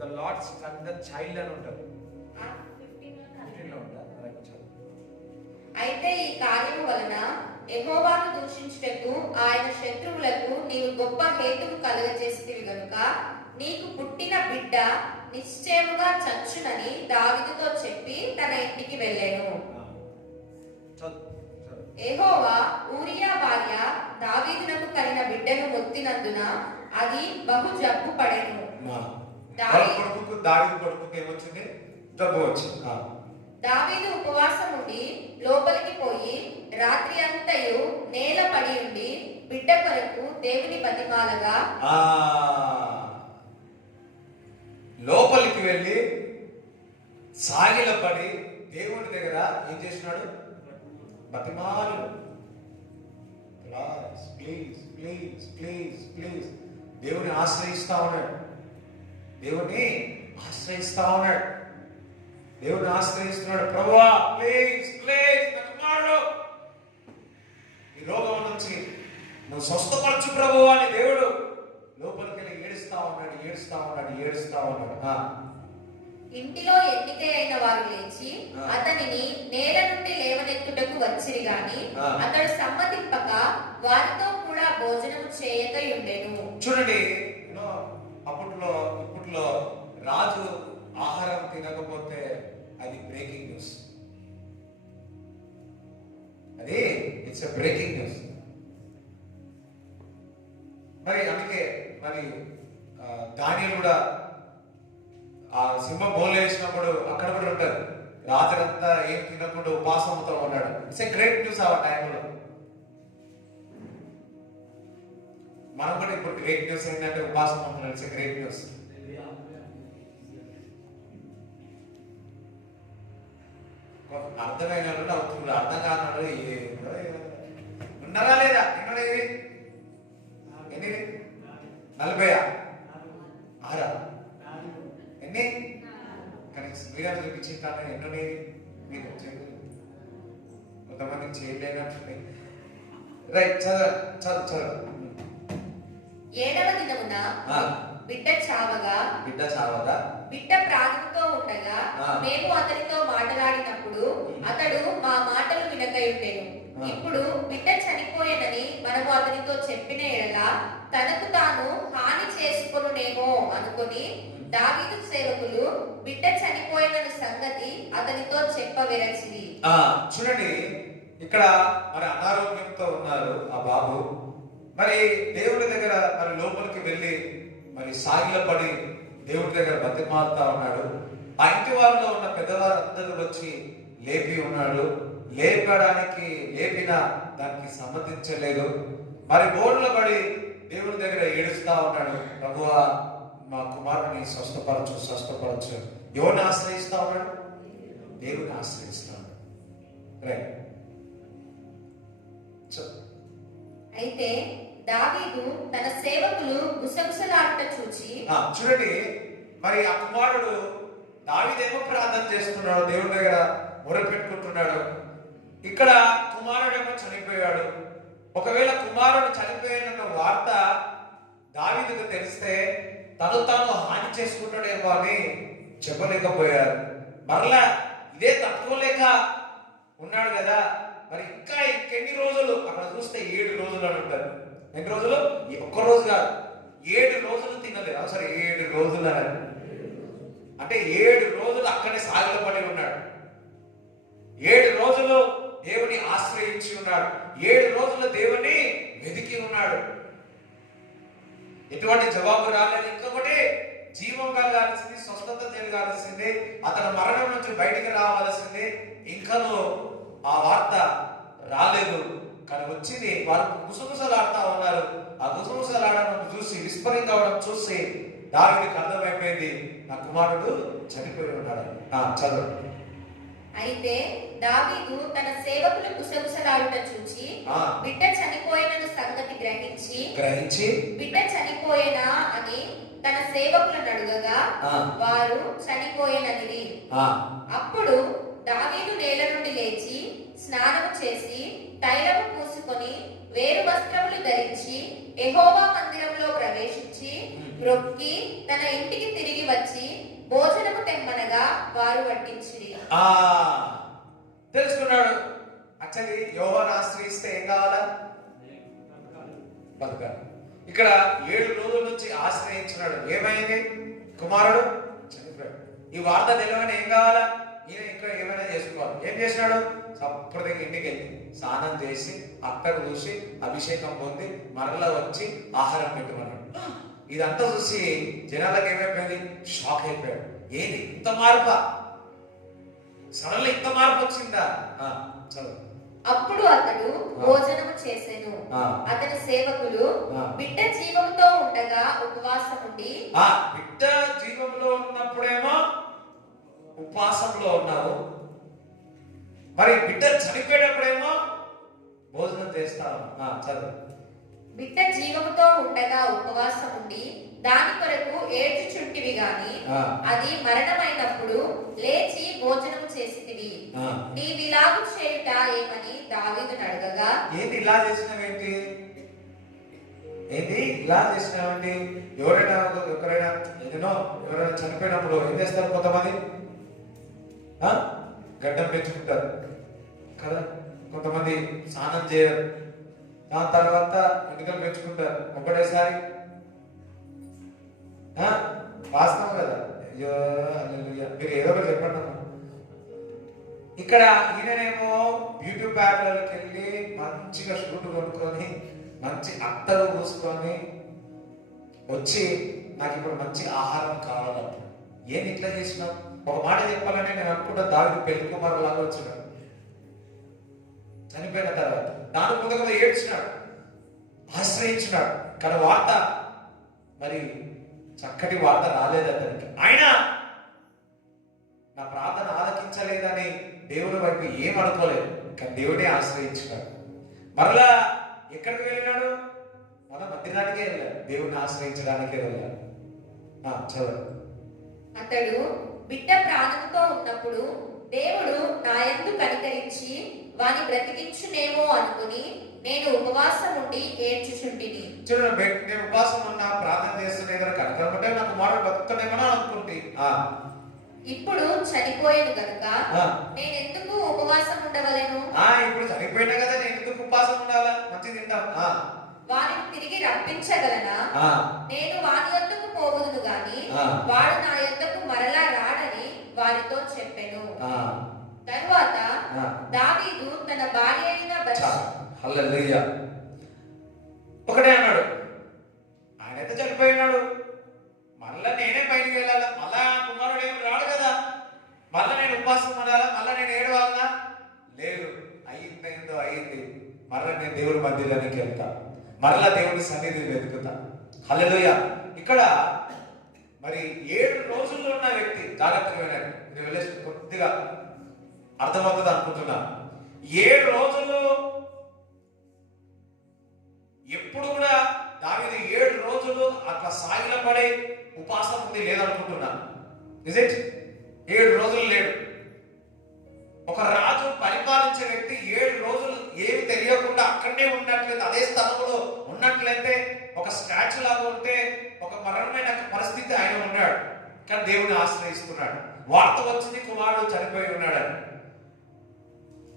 The lord struck the child అని ఉంటుంది. 15 లో ఉందా? అయితే ఈ కార్యము వలన యెహోవాను దూషించుటకు ఆయన శత్రువులకు నీవు గొప్ప హేతువు కలుగజేస్తేవి గనుక నీకు పుట్టిన బిడ్డ నిశ్చయముగా చచ్చునని దావీదుతో చెప్పి తన ఇంటికి వెళ్ళాను. యెహోవా ఊరియా భార్య దావీదునకు కలిగిన బిడ్డను మొత్తినందున అది బహు జబ్బు పడెను. దావీదు కొడుకుకి ఏమొచ్చింది? జబ్బు వచ్చింది. దావీదు ఉపవాసం ఉండి లోపలికి పోయి రాత్రి అంతయు నేల పడి ఉండి బిడ్డ కొరకు దేవుని బతిమాలగా లోపలికి వెళ్ళి సాగిలపడి దేవుని దగ్గర ఏం చేసినాడు? బతిమాలు, ప్లీజ్ ప్లీజ్ ప్లీజ్ ప్లీజ్ దేవుని ఆశ్రయిస్తా ఉన్నాడు. దేవుని ఆశ్రయిస్తా ఉన్నాడు. దేవుని ఆశ్రయిస్తున్నాడు. ప్రభువా ప్లీజ్ ప్లీజ్ బతిమాలు, ఈ రోగం నుంచి నువ్వు స్వస్థపరచు ప్రభువా అని దేవుడు లోపలికి వెళ్ళి ఏడుస్తా ఉన్నాడు. ఇంటిలో ఎన్నిక అయిన వారు లేచి అతనిని నేల నుండి లేవనెత్తుటకు వచ్చిరి గాని అతడు సమ్మతింపక వారితో కూడా భోజనం చేయక ఉండెను. చూడండి, ఇప్పట్లో రాజు ఆహారం తినకపోతే అది బ్రేకింగ్ న్యూస్. అది ఇట్స్ ఎ బ్రేకింగ్ న్యూస్. మరి అందుకే మరి దానియేలు కూడా ఆ సింహం బోన్లు వేసినప్పుడు అక్కడ కూడా ఉంటారు. రాత్రంతా ఏం తినకుండా ఉపాసంతో ఉన్నాడు. ఇట్స్ ఎ గ్రేట్ న్యూస్ ఆ టైంలో. మనం కూడా ఇప్పుడు గ్రేట్ న్యూస్ ఏంటంటే ఉపాసం ఉంటున్నాడు. It's a great news. అర్థమైన వాళ్ళు అవుతుంది, అర్థం కాదు. ఉన్నారా లేదా? ఎన్ని 40 6 ఎన్ని కనీసం మీరు చూపించాను. ఎన్ని మీకు కొంతమందికి చేయలేనట్టు. రైట్, చదువు. 7వ దినమున బిడ్డ చావగా బిడ్డ ప్రాణంతో ఉండగా మేము అతనితో మాట్లాడినప్పుడు అతడు మా మాటలు వినకయుండెను. ఇప్పుడు బిడ్డ చనిపోయేనని మనము అతనితో చెప్పిన ఎడల తనకు తాను హాని చేసుకొనునేమో అనుకొని దావీదు సేవకులు బిడ్డ చనిపోయిన సంగతి అతనితో చెప్పవెరచిరి. చూడండి, ఇక్కడ మరి అనారోగ్యంతో ఉన్నారు ఆ బాబు. మరి దేవుడి దగ్గర మరి లోపలికి వెళ్ళి మరి సాగిలపడి దేవుడి దగ్గర బతిమాలుతా ఉన్నాడు. ఆ ఇంటి వారిలో ఉన్న పెద్దవారు అందరూ వచ్చి లేపి ఉన్నాడు. లేపిన దానికి సమ్మతించలేదు. మరి బోర్డులో పడి దేవుడి దగ్గర ఏడుస్తా ఉన్నాడు. ప్రభువా, మా కుమారుని స్వస్థపరచు. ఎవరిని ఆశ్రయిస్తా ఉన్నాడు? దేవుని ఆశ్రయిస్తాడు. అయితే దావీదు తన సేవకులు గుసగుసలాడుట చూచి చూడండి, మరి ఆ కుమారుడు దావీదేమో ప్రార్థన చేస్తున్నాడు, దేవుడి దగ్గర మొరపెట్టుకుంటున్నాడు. ఇక్కడ కుమారుడేమో చనిపోయాడు. ఒకవేళ కుమారుడు చనిపోయాడన్న వార్త దావీదుకు తెలిస్తే తాను హాని చేసుకుంటాడేమో అని చెప్పలేకపోయారు. మరలా ఇదే తట్టుకోలేక ఉన్నాడు కదా. మరి ఇంకెన్ని రోజులు? అక్కడ చూస్తే 7 రోజులు అని ఉంటారు. ఎన్ని రోజులు? ఒక్క రోజు కాదు, 7 రోజులు తినలేదు. సరే, 7 రోజులు అంటే 7 రోజులు అక్కడే సాగిలపడి ఉన్నాడు. 7 రోజులు దేవుని ఆశ్రయించి ఉన్నాడు. 7 రోజులు దేవుని వెతికి ఉన్నాడు. ఎటువంటి జవాబు రాలేదు. ఇంకొకటి, జీవం కలగాల్సింది, స్వస్థత జరగాల్సింది, అతను మరణం నుంచి బయటికి రావాల్సింది. ఇంకనూ ఆ వార్త రాలేదు. కానీ వచ్చింది. వారు గుసగుసలాడుతా ఉన్నారు. ఆ గుసగుసలాడడం చూసి, విస్మరింగ్ అవడం చూసి దావీదుకు అర్థమైపోయింది, నా కుమారుడు చనిపోయి ఉన్నాడు. చదువు. అయితే దావీదు తన సేవకులు గుసగుసలాడుట చూచి బిడ్డ చనిపోయిన సంగతి గ్రహించి బిడ్డ చనిపోయేనా అని తన సేవకులను అడుగగా వారు చనిపోయేనని. అప్పుడు దావీదు నేల నుండి లేచి స్నానము చేసి తైలము పూసుకొని వేరు వస్త్రములు ధరించి యెహోవా మందిరంలో ప్రవేశించి మ్రొక్కి తన ఇంటికి తిరిగి వచ్చి భోజనము తెమ్మనగా వారు వడ్డించిరి. తెలుసుకున్నాడు. యాక్చువల్లీ యెహోవాను ఆశ్రయిస్తే ఏం కావాలా? బతకాలి. ఇక్కడ 7 రోజుల నుంచి ఆశ్రయించున్నాడు. ఏమైంది? కుమారుడు చనిపోయాడు. ఈ వార్త తెలియగానే ఏం కావాలా? ఈయన ఇక్కడ ఏమైనా చేసుకోవాలి. ఏం చేసినాడు? అప్పుడు ఇంటికి వెళ్ళి స్నానం చేసి అక్కకు చూసి అభిషేకం పొంది మరలా వచ్చి ఆహారం పెట్టుకున్నాడు. ఇదంతా చూసి జనాలకు ఏమైపోయింది? షాక్ అయిపోయాడు. ఏది ఇంత మార్పా? సడన్గా ఇంత మార్పు వచ్చిందా? చదువు. అప్పుడు అతడు భోజనము చేసెను. అతని సేవకులు బిడ్డ జీవంతో ఉండగా ఉపవాసం ఉండి, బిడ్డ జీవంలో ఉన్నప్పుడేమో ఉపవాసంలో ఉన్నారు, మరి బిడ్డ చనిపోయేటప్పుడేమో భోజనం చేస్తారు. చదువు. బిడ్డ జీవముతో ఉండగా ఉపవాసం ఉండి దాని కొరకు ఏడ్చుచుంటివి గాని అది మరణమైనప్పుడు లేచి భోజనం చేసితివి. నీవిలాగు చేయుట ఏమని దావీదును అడగగా, ఏంటి ఇలా చేసినవేంటి? ఏంటి ఇలా చేసినావేంటి? ఎవరైనా ఎవరైనా చనిపోయినప్పుడు ఏం చేస్తారు? కొంతమంది గడ్డం పెంచుకుంటారు కదా, కొంతమంది స్నానం చేయరు, దాని తర్వాత ఎన్నికలు పెంచుకుంటారు ఒకటేసారి. వాస్తవం కదా? మీరు ఏదో ఒకటి చెప్పండి. ఇక్కడ ఈయననేమో బ్యూటీ పార్లర్కి వెళ్ళి మంచిగా షూట్ కొనుక్కొని మంచి అత్తలు పూసుకొని వచ్చి నాకు ఇప్పుడు మంచి ఆహారం కావాలంట. ఏం ఇట్లా చేసినావు? ఒక మాట చెప్పాలని నేను అనుకుంటా, దావీదు పెళ్లి కుమారు లాగా వచ్చినాడు చనిపోయిన తర్వాత. దాని ముందుగా ఏడ్చినాడు, ఆశ్రయించినాడు. కానీ వార్త మరి చక్కటి వార్త రాలేదు అతనికి. ఆయన నా ప్రార్థన ఆలకించలేదని దేవుని వైపు ఏమనుకోలేదు, కానీ దేవుడే ఆశ్రయించినాడు. మరలా ఎక్కడికి వెళ్ళినాడు? మన మందిరానికే వెళ్ళాడు, దేవుడిని ఆశ్రయించడానికే వెళ్ళాడు. చదువు. అతడు బిడ్డ ప్రాణంతో ఉన్నప్పుడు దేవుడు నా యందు కనికరించి వాని బ్రతికించునేమో అనుకుని నేను ఉపవాసం ఉండి ఏడ్చుచుంటిని. చూడండి, నేను ఉపవాసం ఉన్నా ప్రార్థన చేస్తున్నా, ఏదైనా కనుక నాకు మాట బతుకుతాడేమో అనుకుంటే ఇప్పుడు చనిపోయాను కనుక నేను ఎందుకు ఉపవాసం ఉండవలేను? ఇప్పుడు చనిపోయినా కదా, నేను ఎందుకు ఉపవాసం ఉండాలా? మంచి తింటాం. వారిని తిరిగి రప్పించగలనా? నేను వాని యొద్దకు పోవుదును గాని వాడు నా యొద్దకు మరలా రాడని వారితో చెప్పెను. తరువాత దావీదు తన భార్య అయిన హల్లెలూయా ఒకటే అన్నాడు, ఆయనైతే చనిపోయినాడు, మళ్ళా నేనే బయటికి వెళ్ళాలా? మళ్ళా కుమారుడు ఏమి రాడు కదా, మళ్ళా నేను ఉపవాసం ఉండాలా? మళ్ళా నేను ఏడవాలనా? లేదు, అయింది. మరలా నేను దేవుడి మందిరానికి వెళ్తా, మరలా దేవుడి సన్నిధిని వెతుకుతా. హల్లెలూయా. ఇక్కడ మరి 7 రోజుల్లో ఉన్న వ్యక్తి జాగ్రత్తగా వినండి, ఇది వెళ్ళేసి కొద్దిగా అర్థమవుతుంది అనుకుంటున్నా. 7 రోజుల్లో ఎప్పుడు కూడా దావీదు 7 రోజులు అట్లా సాగిల పడే ఉపాసం ఉంది లేదనుకుంటున్నా. Is it? 7 రోజులు లేడు. ఒక రాజు పరిపాలించే వ్యక్తి 7 రోజులు ఏమి తెలియకుండా అక్కడనే ఉన్నట్లయితే, అదే స్థలంలో ఉన్నట్లయితే, ఒక స్టాచ్యూ లాగా ఉంటే ఒక మరణమైన పరిస్థితి ఆయన ఉన్నాడు, కానీ దేవుని ఆశ్రయిస్తున్నాడు. వార్త వచ్చింది, కుమారుడు చనిపోయి ఉన్నాడని.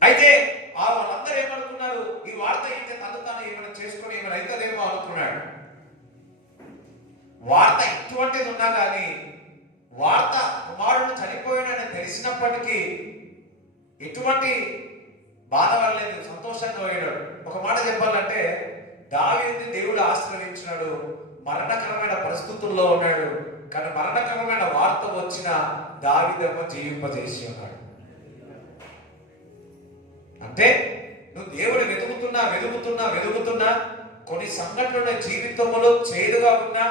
అయితే వాళ్ళందరూ ఏమనుకున్నారు? ఈ వార్త అయితే తను ఏమైనా చేసుకొని ఏమైనా అవుతుందేమో అనుకున్నాడు. వార్త ఇటువంటిది ఉన్నా కానీ వార్త కుమారుడు చనిపోయాడని తెలిసినప్పటికీ ఎటువంటి బాధ పడలేదు, సంతోషంగా పోయాడు. ఒక మాట చెప్పాలంటే దావీదుని దేవుడు ఆశ్రయించినాడు, మరణకరమైన పరిస్థితుల్లో ఉన్నాడు, కానీ మరణకరమైన వార్త వచ్చిన దావీదేమో జీవింపజేసి ఉన్నాడు. అంటే నువ్వు దేవుడు వెతుకుతున్నా కొన్ని సంఘటనల జీవితంలో చేదుగా ఉన్నా,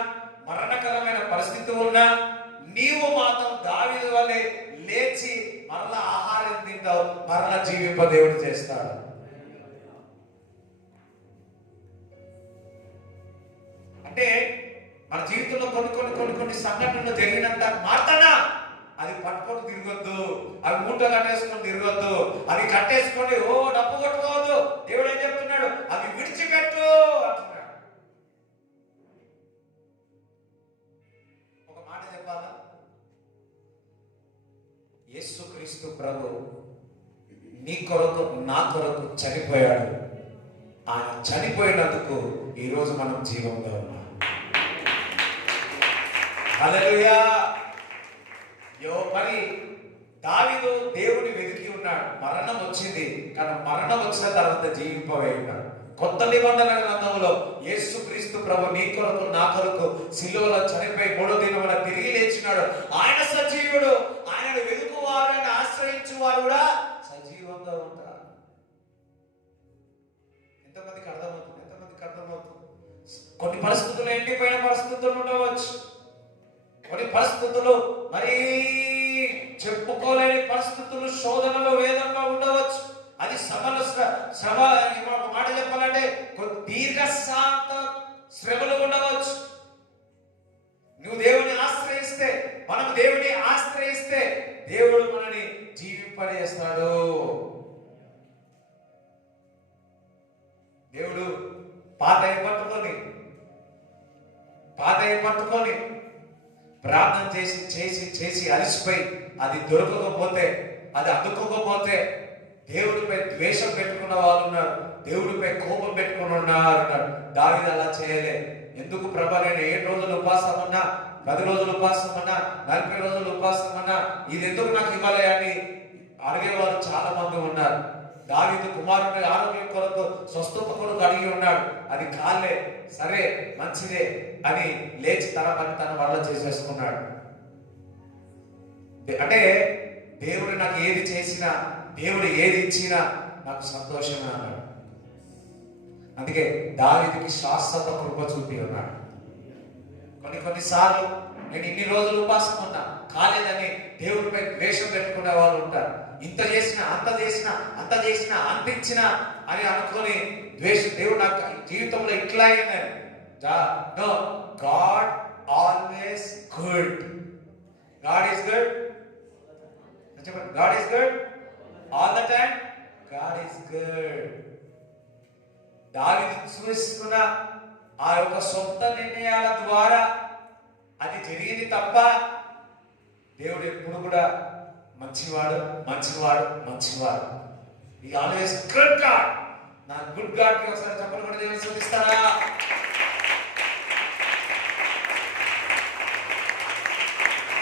మరణకరమైన పరిస్థితి ఉన్నా, నీవు మాత్రం దావీదు వలె లేచి మరలా ఆహారం తింటావు, మరలా జీవింప దేవుడు చేస్తాడు. అంటే మన జీవితంలో కొన్ని సంఘటనలు జరిగినంత మాత్రాన అది పట్టుకొని తిరగొద్దు, అవి మూట కట్టేసుకొని తిరగొద్దు, అవి కట్టేసుకొని డబ్బు కొట్టుకోవద్దు. దేవుడు ఏం చెప్తున్నాడు? అవి విడిచిపెట్టు అంటున్నాడు. ఒక మాట చెప్పాలా? యేసుక్రీస్తు ప్రభు నీ కొరకు నా కొరకు చనిపోయాడు. ఆయన చనిపోయినందుకు ఈరోజు మనం జీవంగా ఉన్నాం. హల్లెలూయా. మరి దావీదు దేవుని వెతికి ఉన్నాడు, మరణం వచ్చింది, కానీ మరణం వచ్చిన తర్వాత జీవింపబోయి ఉన్నాడు. కొత్త నిబంధన గ్రంథంలో యేసుక్రీస్తు ప్రభు నీ కొరకు నా కొరకు సిలువలో చనిపోయి 3వ దినమున తిరిగి లేచినాడు. ఆయన సజీవుడు. ఆయనను వెతుకువారు, ఆయన ఆశ్రయించువారు కూడా సజీవంగా ఉంటారు. ఎంతమందికి అర్థమవుతుంది? కొన్ని పరిస్థితులు ఎండిపోయిన పరిస్థితులు ఉండవచ్చు, కొన్ని పరిస్థితులు మరీ చెప్పుకోలేని పరిస్థితులు, శోధనలు, వేదనలో ఉండవచ్చు. అది శ్రమ ఒక మాట చెప్పాలంటే దీర్ఘశాంత శ్రమలు ఉండవచ్చు. నువ్వు దేవుని ఆశ్రయిస్తే, మనం దేవుని ఆశ్రయిస్తే దేవుడు మనని జీవింపజేస్తాడు. దేవుడు పాతయి పట్టుకొని ప్రార్థన చేసి అలసిపోయి అది దొరకకపోతే, అది అందుకోకపోతే దేవుడిపై ద్వేషం పెట్టుకున్న వాళ్ళు ఉన్నారు, దేవుడిపై కోపం పెట్టుకుని ఉన్నారు. దావీదు అలా చేయలే. ఎందుకు ప్రభా, నేను 7 రోజులు ఉపవాసం ఉన్నా, 10 రోజులు ఉపవాసం ఉన్నా, 40 రోజులు ఉపవాసం ఉన్నా, ఇది ఎందుకు నాకు ఇవ్వాలి అని అడిగేవారు చాలా మంది ఉన్నారు. దావీదు కుమారుని ఆరోగ్యం కొరకు, స్వస్థత కొరకు అడిగి ఉన్నాడు. అది కాలే, సరే మంచిదే అని లేచి తన పని తన వల్ల చేసేసుకున్నాడు. అంటే దేవుడు నాకు ఏది చేసినా, దేవుడు ఏది ఇచ్చినా నాకు సంతోషమే అన్నాడు. అందుకే దావీదుకి శాశ్వత కృప చూపి ఉన్నాడు. కొన్నిసార్లు నేను ఇన్ని రోజులు ఉపాసం ఉన్నా, కాలేదని దేవుడిపై ద్వేషం పెట్టుకునే వాళ్ళు ఉంటారు. ఇంత చేసినా, అంత చేసినా అంతించినా అని అనుకొని దేవుడు నాకు జీవితంలో ఇట్లా అయిందని. No, god always good. God is good. చెప్పండి, god is good all the time. God is good. దావీదు చూస్తున్న ఆ యొక్క సొంత నిర్ణయాల ద్వారా అది జరిగింది తప్ప దేవుడు ఎప్పుడు కూడా మంచివాడు. ఈ ఆల్వేస్ గుడ్ గాడ్. నా గుడ్ గాడ్ కి ఒకసారి చెప్పలు కూడా దేవుడు చూపిస్తారా?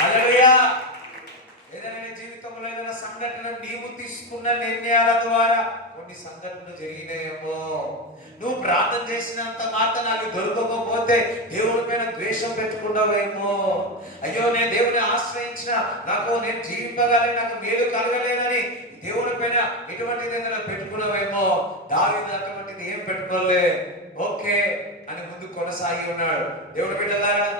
హల్లెలూయా. ఏదైనా నీ జీవితంలో ఏదైనా సంఘటన, నీవు తీసుకున్న నిర్ణయాల ద్వారా కొన్ని సంఘటనలు జరిగినాయేమో, నువ్వు ప్రార్థన చేసినంత మాత్రం నాకు దొరకకపోతే దేవుడి పైన ద్వేషం పెట్టుకున్నావేమో, అయ్యో నేను దేవుని ఆశ్రయించిన, నేను జీవింపగలని, నాకు మేలు కలగలేదని దేవుడి పైన ఎటువంటిది ఏదైనా పెట్టుకున్నావేమో. దావీదు అటువంటిది ఏం పెట్టుకోలే. ఓకే అని ముందు కొనసాగి ఉన్నాడు. దేవుడి బిడ్డలారా,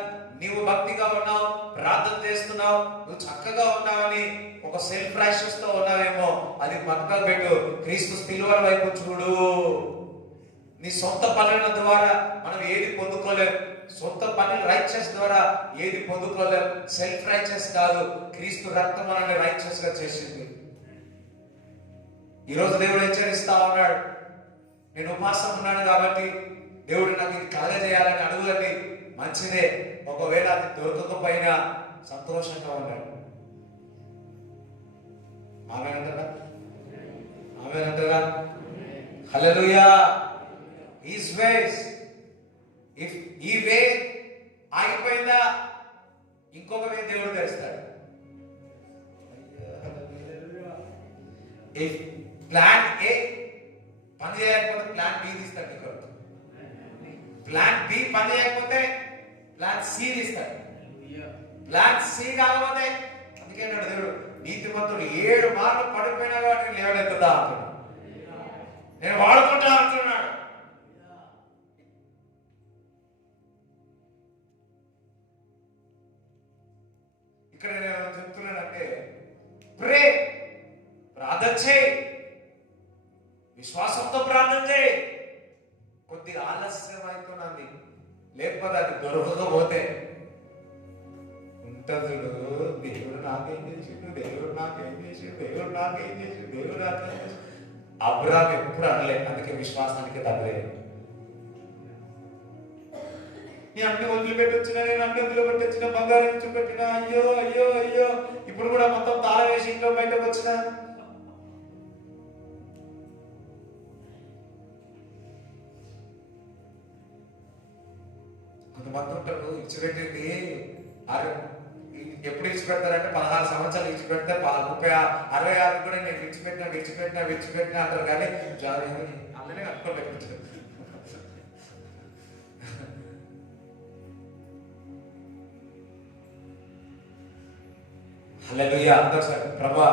నీవు భక్తిగా ఉన్నావు, ప్రార్థన చేస్తున్నావు, నువ్వు చక్కగా ఉన్నావని ఒక సెల్ఫ్ రైచియస్ తో ఉన్నావేమో, అది పక్కన పెట్టు. క్రీస్తు సిలువ వైపు చూడు. నీ సొంత పనుల ద్వారా మనం ఏది పొందుకోలేం. సొంత పనులు రైచియస్ ద్వారా ఏది పొందుకోలేం. సెల్ఫ్ రైచియస్ కాదు, క్రీస్తు రక్తం మనల్ని రైచియస్ గా చేసింది. ఈరోజు దేవుడు హెచ్చరిస్తా ఉన్నాడు, నేను ఉపవాసం ఉన్నాను కాబట్టి దేవుడు నాకు ఇది కలగజేయాలని అడుగులని. మంచిదే, ఒకవేళ అది దొరకకపోయినా సంతోషంగా ఉన్నాడు. ఆమేనంటారా? హల్లెలూయా. His ways, if ఈ వే ఆగిపోయిందా, ఇంకొక వే దేవుడు తెరుస్తాడు. ఇఫ్ ప్లాన్ ఏ పని చేయకపోతే ప్లాన్ బి తీస్తాడు. ప్లాన్ బి పని చేయకపోతే ప్లాన్ సి తీస్తాడు. ప్లాన్ సి కాకపోతే, అందుకే దేవుడు నీతిమంతుడు 7 మార్లు పడిపోయినా కానీ లేవనెత్తుదా అంటాడు. నేను వాడుకుంటా అంటున్నాడు. ఇక్కడ నేను చెప్తున్నానంటే ప్రే, ప్రార్థన చేయి, విశ్వాసంతో ప్రార్థన చేయి. కొద్దిగా ఆలస్యం అవుతున్నది, లేకపోతే అది దొరకకపోతే ఉంటుంది. దేవుడు నాకేం చేసిండు, దేవుడు నాకేం చేసిండు, దేవుడు నాకేం చేసిండు, దేవుడు నాకేం చేసిండు. అబ్రాహాం ఎప్పుడు అనలే, అందుకే విశ్వాసానికి తగ్గలేదు. నీ అన్ని వదిలిపెట్టి వచ్చినా, నేను అన్ని వదిలిపెట్టి వచ్చిన, బంగారం చూపెట్టినా, అయ్యో అయ్యో అయ్యో, ఇప్పుడు కూడా మొత్తం తాళం వేసి ఇంట్లో బయటకు వచ్చిన. కొంతమంది ఉంటారు ఇచ్చిపెట్టింది ఎప్పుడు ఇచ్చిపెడతారంటే 16 సంవత్సరాలు ఇచ్చిపెడితే 66 కూడా నేను విడిచిపెట్టినా అంటారు. కానీ అలానే కట్టుకోలేకపోతుంది. హల్లెలూయా. అందరూ సార్, ప్రభా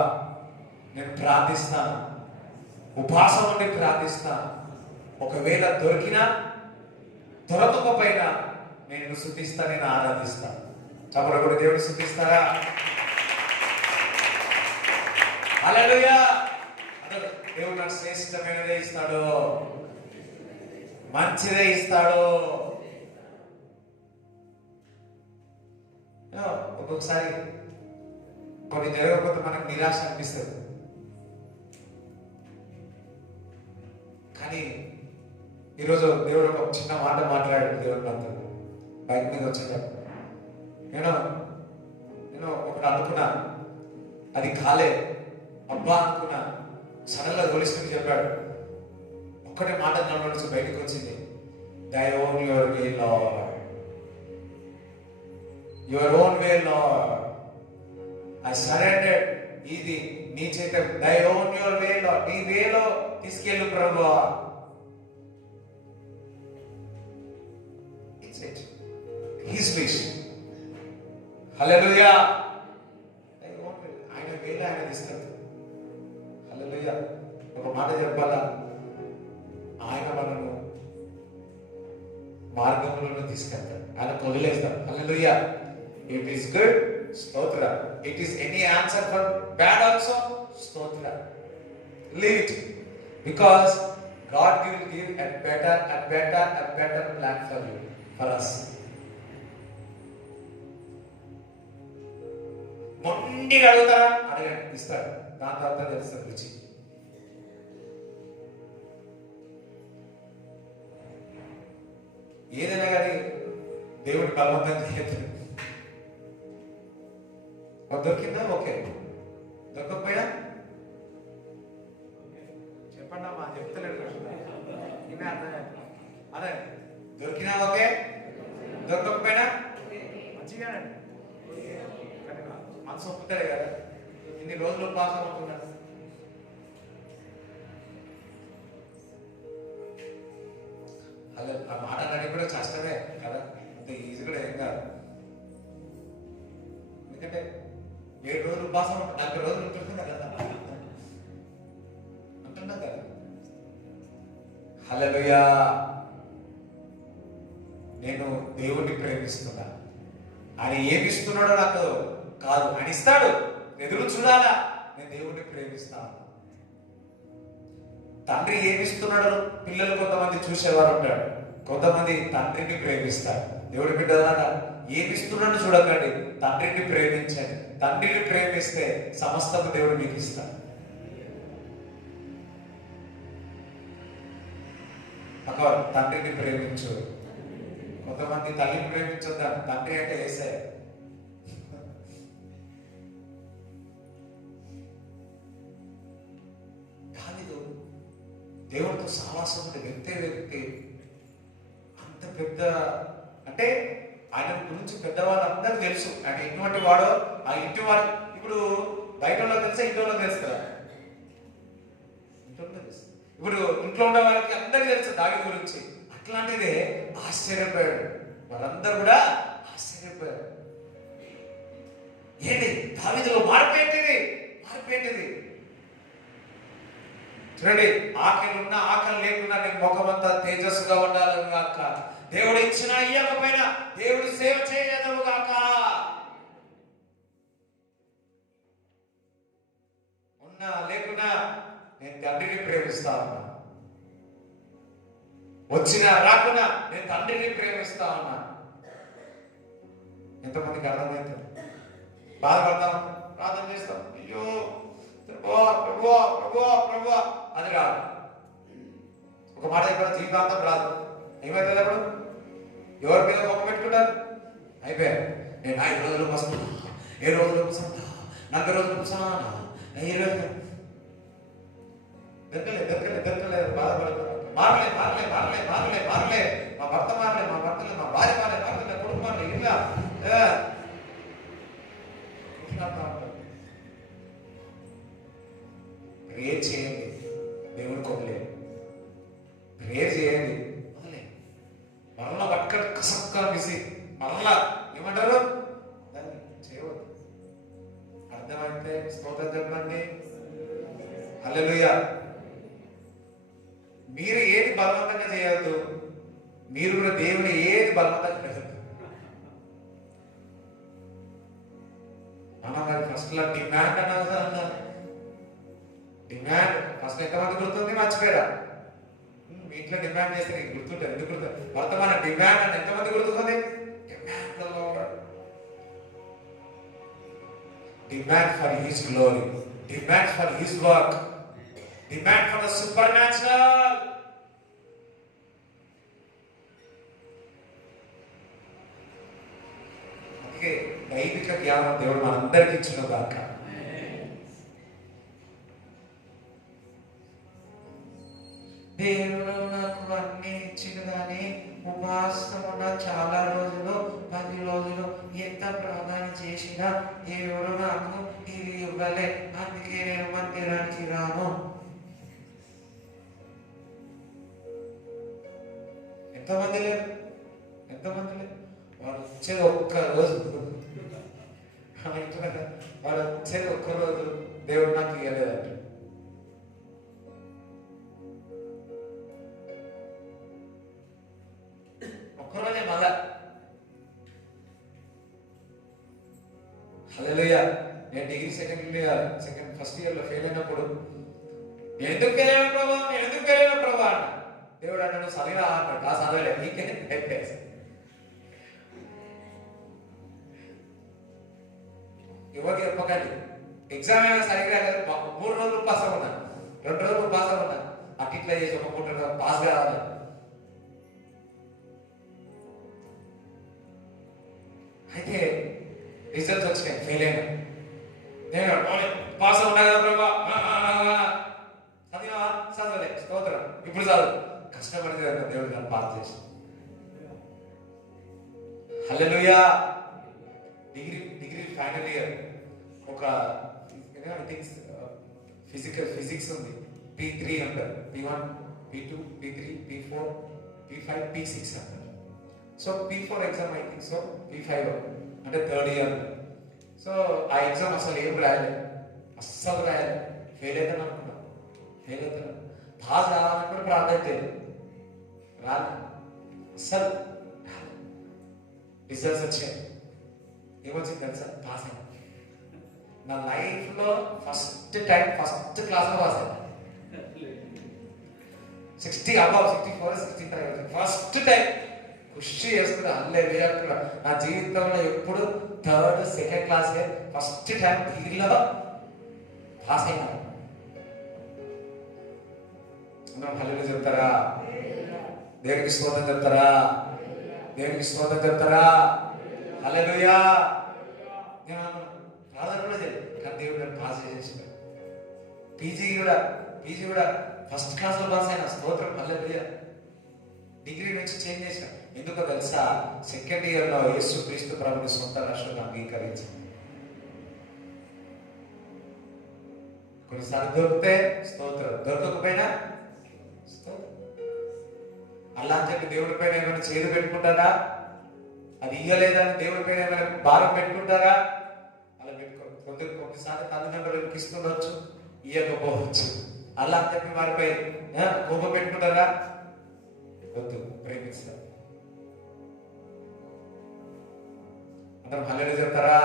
నేను ప్రార్థిస్తాను, ఉపవాసం ఉండి ప్రార్థిస్తాను. ఒకవేళ దొరికినా దొరకకపోయినా నేను స్తుతిస్తా, నేను ఆరాధిస్తాను. చప్పట్లు కూడా దేవుడు స్తుతిస్తారా? హల్లెలూయా. దేవుడు నాకు శ్రేష్టమైనదే ఇస్తాడు, మంచిదే ఇస్తాడు. ఒక్కొక్కసారి కొన్ని జరగకపోతే మనకు నిరాశ అనిపిస్తుంది. కానీ ఈరోజు దేవుడు ఒక చిన్న మాట మాట్లాడాడు. దేవుడు నాతో బైక్ మీద వచ్చేటప్పుడు నేను ఒకటి అనుకున్నా, అది కాలే అబ్బా అనుకున్నా. సడన్ గా తోలిసుకుని చెప్పాడు, ఒక్కటే మాట నా నుంచి బయటకు వచ్చింది, Thy own your way, Lord. Your own way, Lord. I surrendered. ఇది నీ చేత, Thy own your way, Lord. నీ వేలో తీసుకెళ్ళు ప్రభువా. It's it. His wish. హల్లెలూయా. ఆయన వేళ ఆయన తీసుకెళ్తాడు. హల్లెలూయా. ఒక మాట చెప్పాలా, ఆయన మనను మార్గంలో తీసుకెళ్తాడు, ఆయన వదిలేస్తాడు. హల్లెలూయా. ఇట్ ఈస్ గుడ్, స్తోత్ర. It is any answer for bad also, స్తోత్ర. Leave it, because god will give a better plan for you, for us. మొండిగా అడుగుతారా, అడగండి, ఇస్తాడు. దాని తర్వాత తెలుస్తుంది రుచి. ఏదైనా కానీ దేవుడు బలవంతం చేయదు. దొరికిందా ఓకే, దొరకకపోయినా చెప్పండి అమ్మా, చెప్తలేడు. అదే దొరికినా ఓకే, దొరకకపోయినా మంచిగానండి. మనసు ఒప్పుతాడే కదా, ఇన్ని రోజులు ఉపవాసం అవుతున్నాడు. అలా ఆ మాట నడి కూడా కష్టమే కదా, అంత ఈజీ కూడా ఏం కాదు. ఎందుకంటే 7 రోజులు ఉపవాసం 40 రోజులు ఉంటున్నాం కదా, ఉంటున్నాం కదా. హల్లెలూయా. నేను దేవుణ్ణి ప్రేమిస్తున్నా. ఆయన ఏమిస్తున్నాడో నాకు కాదు, ఆయన ఇస్తాడు, ఎదురు చూడాలా. నేను దేవుణ్ణి ప్రేమిస్తాను. తండ్రి ఏమిస్తున్నాడో పిల్లలు కొంతమంది చూసేవారు ఉంటాడు, కొంతమంది తండ్రిని ప్రేమిస్తారు. దేవుడి బిడ్డలారా, ఏమిస్తున్నాడు చూడకండి, తండ్రిని ప్రేమించండి. తండ్రిని ప్రేమిస్తే సమస్తము దేవుడు మీకు ఇస్తాడు. తండ్రిని ప్రేమించు. కొంతమంది తల్లిని ప్రేమించొద్దా, తండ్రి అంటే వేసే. దేవుడితో సహవాసం ఉంటే వ్యక్తి అంత పెద్ద, అంటే ఆయన గురించి పెద్దవాళ్ళందరూ తెలుసు. ఆయన ఎటువంటి వాడో ఆ ఇంటి వాడు. ఇప్పుడు బయట వాళ్ళకి తెలుసా, ఇంటి వాళ్ళకి తెలుసు కదా. ఇప్పుడు ఇంట్లో ఉండే వాళ్ళకి అందరికీ తెలుసు దావీదు గురించి. అట్లాంటిదే ఆశ్చర్యపోయాడు, వాళ్ళందరూ కూడా ఆశ్చర్యపోయారు. ఏంటి దావీదులో మార్పు ఏంటిది? చూడండి, ఆకలి ఉన్నా ఆకలి లేకున్నా నీ ముఖమంతా తేజస్సుగా ఉండాలని గాక. దేవుడు ఇచ్చినా ఇయ్యకపోయినా దేవుడు సేవ చేయలేదవు గాక. ఉన్నా లేకున్నా నేను తండ్రిని ప్రేమిస్తా ఉన్నా. వచ్చినా రాకున్నా నేను తండ్రిని ప్రేమిస్తా ఉన్నా. ఎంతమందికి అర్థమవుతుంది? బాధపడతాం, ప్రార్థన చేస్తాం, అయ్యో ప్రభువా ప్రభువా ప్రభువా ప్రభువా అది రాదు. ఒక మాట ఇక్కడ జీవితాంతం రాదు. ఏమైతుంది అప్పుడు? ఎవరి మీద మొక్క పెట్టుకుంటారు? అయిపోయారు. నేను 5 రోజులు వస్తున్నా, 7 రోజులు వస్తున్నా, 40 రోజులు వస్తున్నా, 20 రోజులు దొరకలేదు బాధపడతారు. మారలే మారలే మారలే మారలే మారలే, మా భర్త మారలే, మా భర్తలే, మా భార్య మారలే, మారలే, కొడుకు మారలే, ఇలా ప్రేయర్ చేయండి. దేవుడు కొనలేదు. ప్రేయర్ చేయండి. వదలే మరలా పట్టుక కసక్క బిసి మరలా ఏమంటారు దాన్ని చేయవద్దు. అర్థమైతే స్తోత్రం చెప్పండి. హల్లెలూయా. మీరు ఏది బలవంతంగా చేయవద్దు. మీరు కూడా దేవుని ఏది బలవంతంగా చేయవద్దు. అన్న ఫస్ట్ లా డిమాండ్ అన్నారు. డిమాండ్ ఫస్ట్ ఎంతమంది గుర్తుంది? మర్చిపోయారా? మీ ఇంట్లో డిమాండ్ చేస్తే నీకు గుర్తుంటుంది. ఎందుకు గుర్తుంది? వర్తమాన డిమాండ్ అని ఎంతమంది గుర్తుకుంది? Demand for his glory, demand for his work, demand for the supernatural. అందుకే దైవిక జ్ఞానం దేవుడు మనందరికీ ఇచ్చిన గాక. దేవుడు నాకు అన్ని ఇచ్చిన కానీ ఉపవాసం ఉన్న చాలా రోజులు 10 రోజులు ఎంత ప్రార్థన చేసినా దేవుడు నాకు ఇది ఇవ్వలే, అందుకే నేను మందిరానికి రాను. ఎంతమంది లేరు? ఎంతమంది లేరు? వాడు వచ్చేది ఒక్క రోజు, వాడు వచ్చేది ఒక్క రోజు దేవుడు నాకు ఇవ్వలేదంట. ఒక్కరోజే మళ్ళా. హల్లెలూయా. నేను డిగ్రీ ఫస్ట్ ఇయర్ లో ఫెయిల్ అయినప్పుడు నేను ఎందుకు ఫెయిల్ అయినా ప్రభా, నేను ఎందుకు ఫెయిల్ అయినా ప్రభా అన్న. దేవుడు అన్నాడు చదివినా అన్నాడు. ఆ చదవలే, నీకే ఎవరికి చెప్పకండి. ఎగ్జామ్ అయినా సరిగ్గా 3 రోజులు పాస్ అవ్వన్నా, 2 రోజులు పాస్ అవ్వన్నా, అట్లా చేసి ఒక 3 రోజులు పాస్ కావాలి. అయితే రిజల్ట్స్ వచ్చినాయి, ఫెయిల్ అయినా. నేను పాస్ అవునా కదా ప్రభా, చదివా చదవలే, స్తోత్రం. ఇప్పుడు చదువు కష్టపడితే దేవుడు నన్ను పాస్ చేసి. హల్లెలూయా. డిగ్రీ ఫైనల్ ఇయర్ ఒక ఫిజిక్స్ ఉంది. P3 అంటారు, P1 P2 P3 P4 P5 P6 అంటారు. So P4 exam I think so P5 అంటే 3rd ఇయర్. సో ఆ ఎగ్జామ్ అసలు ఏం రాయలేదు, అస్సలు రాయలేదు. ఫెయిల్ అవుతాను అనుకున్నాను, ఫెయిల్ అవుతాను. పాస్ కావాలని కూడా ప్రార్థన చేయలేదు, రాలేదు అస్సలు. రిజల్ట్స్ వచ్చాయి. ఏమొచ్చింది తెలుసా? పాస్ అయ్యాను. నా లైఫ్లో ఫస్ట్ టైం ఫస్ట్ క్లాస్లో పాస్ అయ్యాను. 60 అబౌవ్ 64 65 ఫస్ట్ టైం. ఖుషి చేస్తుంది. హల్లెలూయా. నా జీవితంలో ఎప్పుడు 3rd 2nd క్లాసే ఫస్ట్ టైం డిగ్రీలో పాస్ అయినా. హల్లెలూయా చెప్తారా? దేవునికి స్తోత్రం చెప్తారా? దేవునికి స్తోత్రం చెప్తారా? హల్లెలూయా. నేను ప్రార్థన కూడా చేయలేదు, కానీ దేవుడు నన్ను పాస్ చేసేసాడు. పీజీ కూడా ఫస్ట్ క్లాస్లో పాస్ అయినా. స్తోత్రం. హల్లెలూయా. డిగ్రీ నుంచి చేంజ్ చేశాను. ఎందుకో తెలుసా? 2nd ఇయర్లో యేసు క్రీస్తు ప్రభుని సొంత రాష్ట్రంగా అంగీకరించాను. కొన్నిసార్లు దొరికితే స్తోత్రం, దొరకకపోయినా స్తోత్రం. అలా అని చెప్పి దేవుడి పైన ఏమైనా చేదు పెట్టుకుంటారా? అది ఇయ్యలేదని దేవుడి పైన ఏమైనా భారం పెట్టుకుంటారా? అలా పెట్టుకో. కొన్నిసార్లు తల్లిదండ్రులకు ఇస్తుండొచ్చు, ఇయ్యకపోవచ్చు. అలా అని చెప్పి వారిపై కోపం పెట్టుకుంటారా? వద్దు, ప్రేమిస్తారు. అందరం హల్లెలూయా చెప్తారా?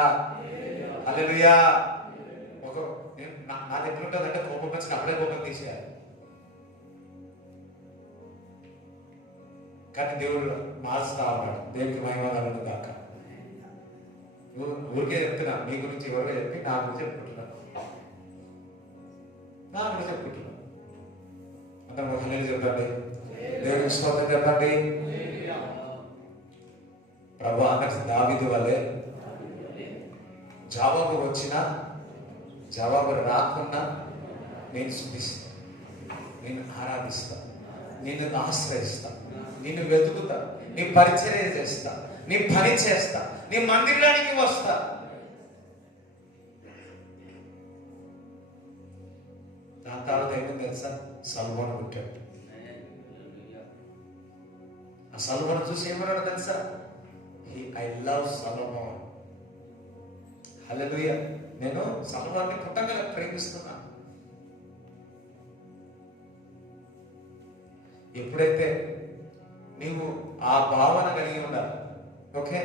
హల్లెలూయా. నాది ఎట్లుంటుంది అంటే కోపం వచ్చిన అప్పుడే కోపం తీసేయాలి. కానీ దేవుడు మారుస్తా ఉన్నాడు. దేవుడికి మహిమ కలుగును గాక. ఊరికే చెప్తున్నా, మీ గురించి ఎవరో చెప్పి నా గురించి చెప్పుకుంటున్నాను. అందరం హల్లెలూయా చెప్పండి. దేవునికి స్తోత్రం చెప్పండి. ప్రభు అన్నట్టు దావీదు వలె జవాబు వచ్చినా జవాబు రాకున్నా నేను స్తుతిస్తా, నేను ఆరాధిస్తా, నిన్ను ఆశ్రయిస్తా, నిన్ను వెతుకుతా, నీ పరిచర్య చేస్తా, నీ పని చేస్తా, నీ మందిరానికి వస్తా. దాని తర్వాత ఏమైంది తెలుసా? సల్మోను పుట్టాడు. ఆ సల్మోను చూసి ఏమన్నాడు తెలుసా? I love Solomon. హల్లెలూయా. నేను సొలొమోన్ని పుట్టగల ప్రేమిస్తున్నా. ఎప్పుడైతే నీవు ఆ భావన కలిగి ఉండాలి, ఓకే,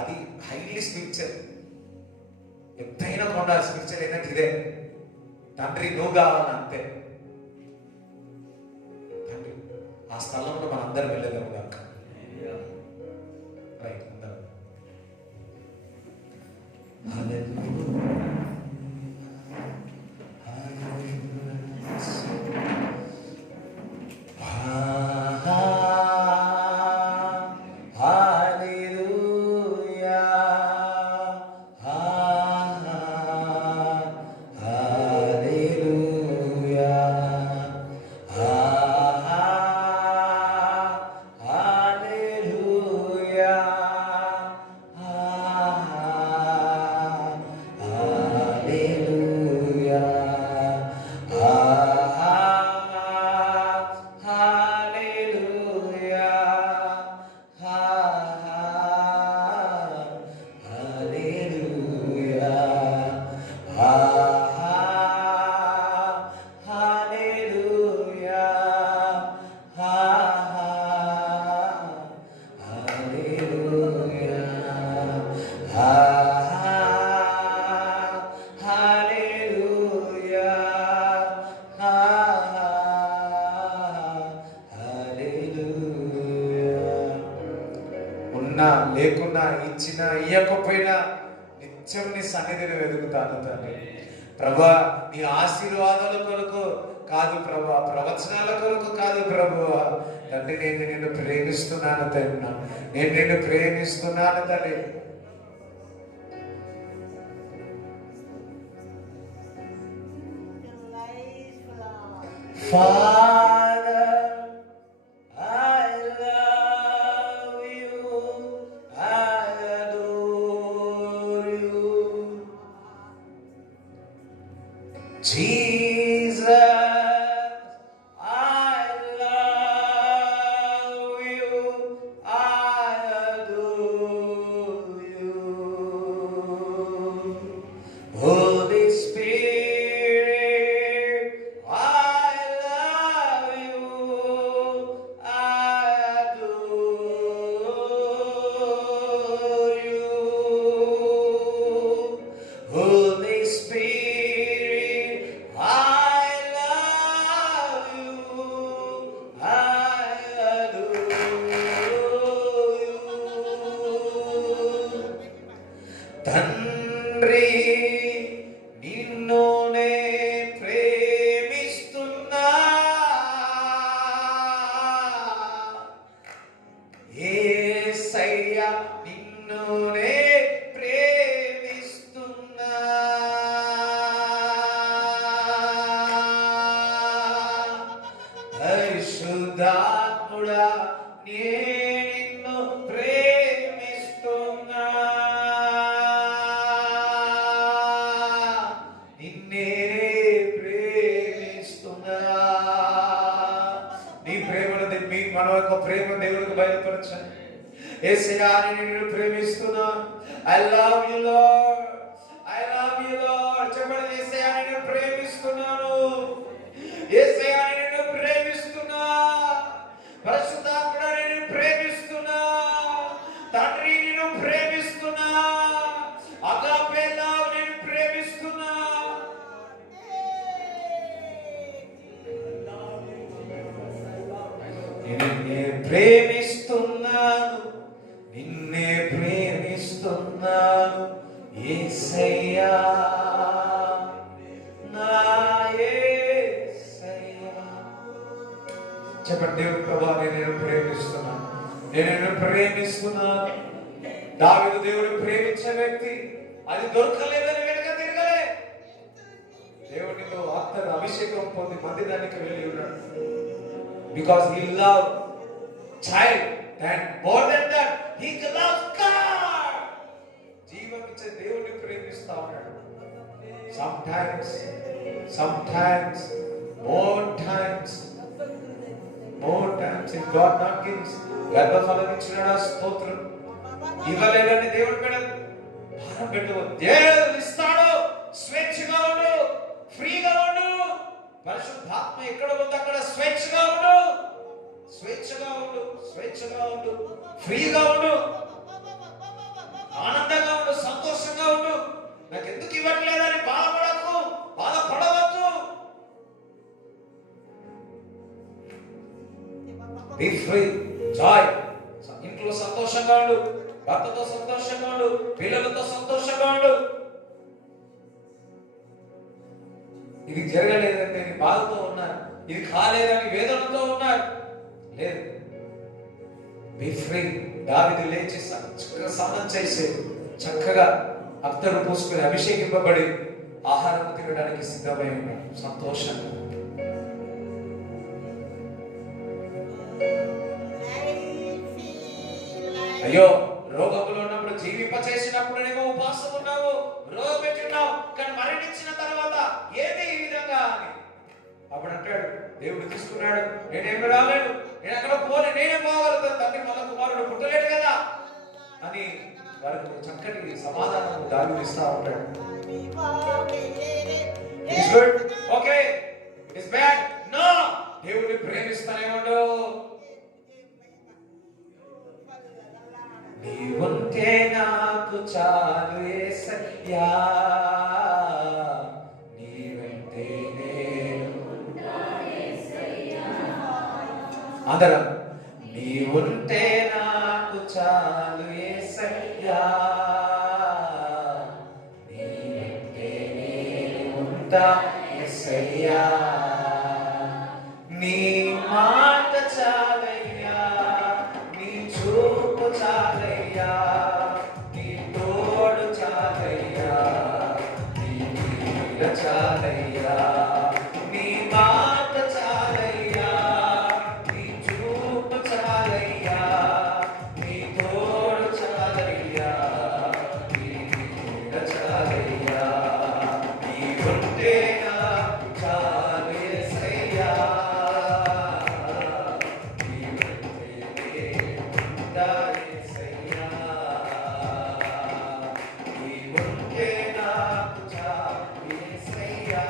అది హైలీ స్పిరిచువల్. ఎత్తైన కొండ స్పిరిచువల్ ఏంటంటే ఇదే, తండ్రి నువ్వు కావాలని అంతే. తండ్రి ఆ స్థలంలో మనం అందరం వెళ్ళేదాము కాక. రైట్, అందరం లేకున్నా, ఇచ్చినా ఇయ్యకపోయినా నిత్యం నీ సన్నిధిని వెతుకుతాను తండ్రి. ప్రభా, నీ ఆశీర్వాదాల కొరకు కాదు ప్రభా, ప్రవచనాల కొరకు కాదు ప్రభువా. తండ్రి, నేను నిన్ను ప్రేమిస్తున్నాను తండ్రి, నేను నిన్ను ప్రేమిస్తున్నాను తండ్రి. Jesus, I love you, I adore you. Holy Spirit, I love you, I adore you. Holy Spirit, తండ్రి నిన్నునే ప్రేమిస్తున్నా, యేసయ్య నిన్నునే ప్రేమిస్తున్నా. పరిశుద్ధాత్ముడా నిన్ను ప్రేమిస్తున్నా, నిన్నే ప్రేమిస్తున్నా. నీ ప్రేమను మన యొక్క ప్రేమ దేవుడికి బయలుపరచండి. యేసయ్యా, నిన్ను ప్రేమిస్తున్నా. I love you Lord, I love you Lord. చెప్పండి, యేసయ్యా నిన్ను ప్రేమిస్తున్నాను. యేసయ్యా నిన్ను ప్రేమిస్తున్నా, పరిశుద్ధాత్ముడా నిన్ను ప్రేమిస్తున్నా, తండ్రి నిన్ను ప్రేమిస్తున్నా, అగాపే లవ్ నిన్ను ప్రేమిస్తున్నా. నిన్నే ప్రేమిస్తున్నాను, నిన్నే ప్రేమిస్తున్నాను యేసయ్యా, నా యేసయ్యా. చెప్పండి, దేవుని ప్రభువా నేను ప్రేమిస్తున్నాను, నేను ప్రేమిస్తున్నాను. దావీదు దేవుడు ప్రేమించే వ్యక్తి, అది దొరకలేదని వెనక తిరగలే. దేవుడితో ఆత్మను అభిషేకం పొంది మందిరానికి వెళ్ళి ఉన్నాడు. Because he loved child and more than that he loves God. జీవమిచ్చే దేవుడిని ప్రేమిస్తా ఉన్నాడు. Sometimes more times if God not gives గర్భఫలం ఇచ్చినాడా స్తోత్రం. ఇవ్వలేదని దేవుడి మీద భారం పెట్టవద్దు. దేవుడు ఇస్తాడు, స్వేచ్ఛగా ఉండు, ఫ్రీగా ఉండు. పరిశుద్ధాత్మ ఎక్కడ ఉందో అక్కడ స్వేచ్ఛగా ఉండు, స్వేచ్ఛగా ఉండు, స్వేచ్ఛగా ఉండు, ఫ్రీగా ఉండు, ఆనందంగా ఉండు, సంతోషంగా ఉండు. నాకు ఎందుకు ఇవ్వట్లేదని బాధపడకు, బాధపడవద్దు. Be free, Joy. ఇంట్లో సంతోషంగా ఉండు, భర్తతో సంతోషంగా ఉండు, పిల్లలతో సంతోషంగా ఉండు. ఇది జరగలేదని నేను బాధతో ఉన్నారు, ఇది కాలేదని వేదనతో ఉన్నారు. లేదు, బీ ఫ్రీ. దావీదు లేచి చక్కగా స్నానం చేసి చక్కగా అత్తరు పూసుకుని అభిషేకింపబడి ఆహారం తినడానికి సిద్ధమై ఉన్నాడు సంతోషంగా. అయ్యో, రోగములో ఉన్నప్పుడు జీవింప చేసినప్పుడు నీవు ఉపవాసం ఉన్నావు, రోగం పెట్టున్నావు, కానీ మరణించిన తర్వాత ఏది ఈ విధంగా అని అప్పుడు అంటాడు, దేవుడు తీసుకున్నాడు, నేనేమి రాలేను, నేను అక్కడ పోలే, నేనే పోగలుగుతాను, తండ్రి మళ్ళా కుమారుడు పుట్టలేడు కదా అని వారికి చక్కటి సమాధానం దావీదు ఇస్తా ఉంటాడు. It's good, okay, it's bad, no. దేవుడిని ప్రేమిస్తూనే ఉండు. నీవుంటే నాకు చాలు యేసయ్యా, నీవంటే నేను. అందరం నీవుంటే నాకు చాలు యేసయ్యా, నీవంటే నేను ఉంటా యేసయ్యా, నీ మాట చాలయ్యా, నీ చూపు చాలయ్యా, నీ తోడు చాలయ్యా, నీ నీడ చాలయ్యా, నీ మాట చాలయ్యా, నీ చూపు చాలయ్యా, నీ తోడు చాలయ్యా, నీ నీడ చాలయ్యా, నీవుంటే నాకు చాలు యేసయ్యా, నీవుంటే నాకు చాలు యేసయ్యా,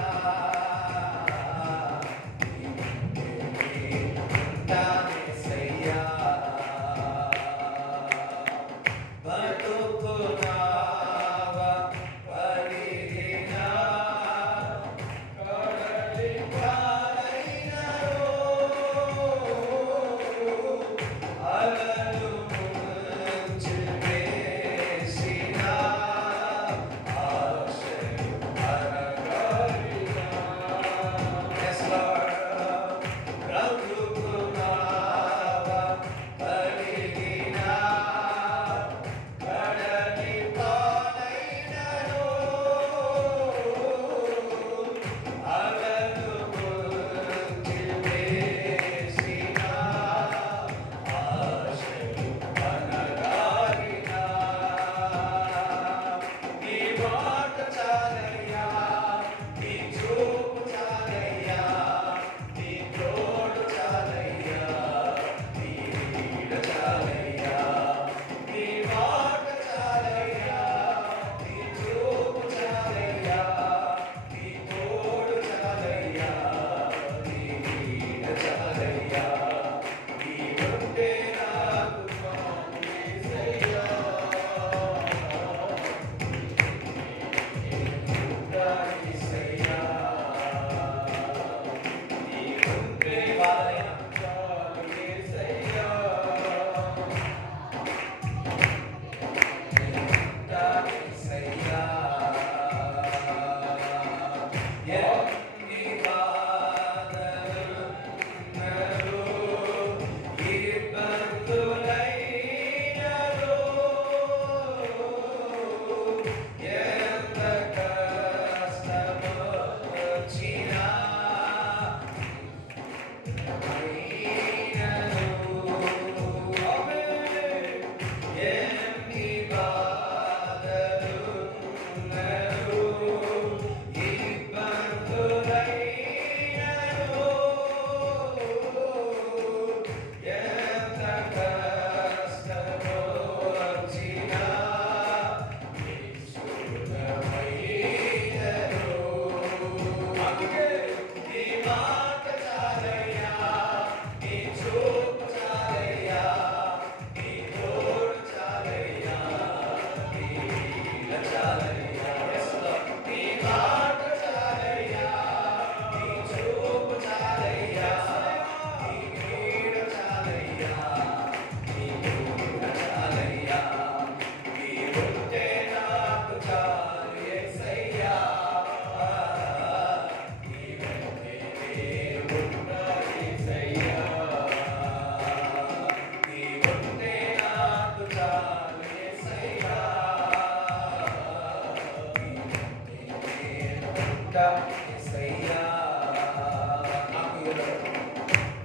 యేసయ్యా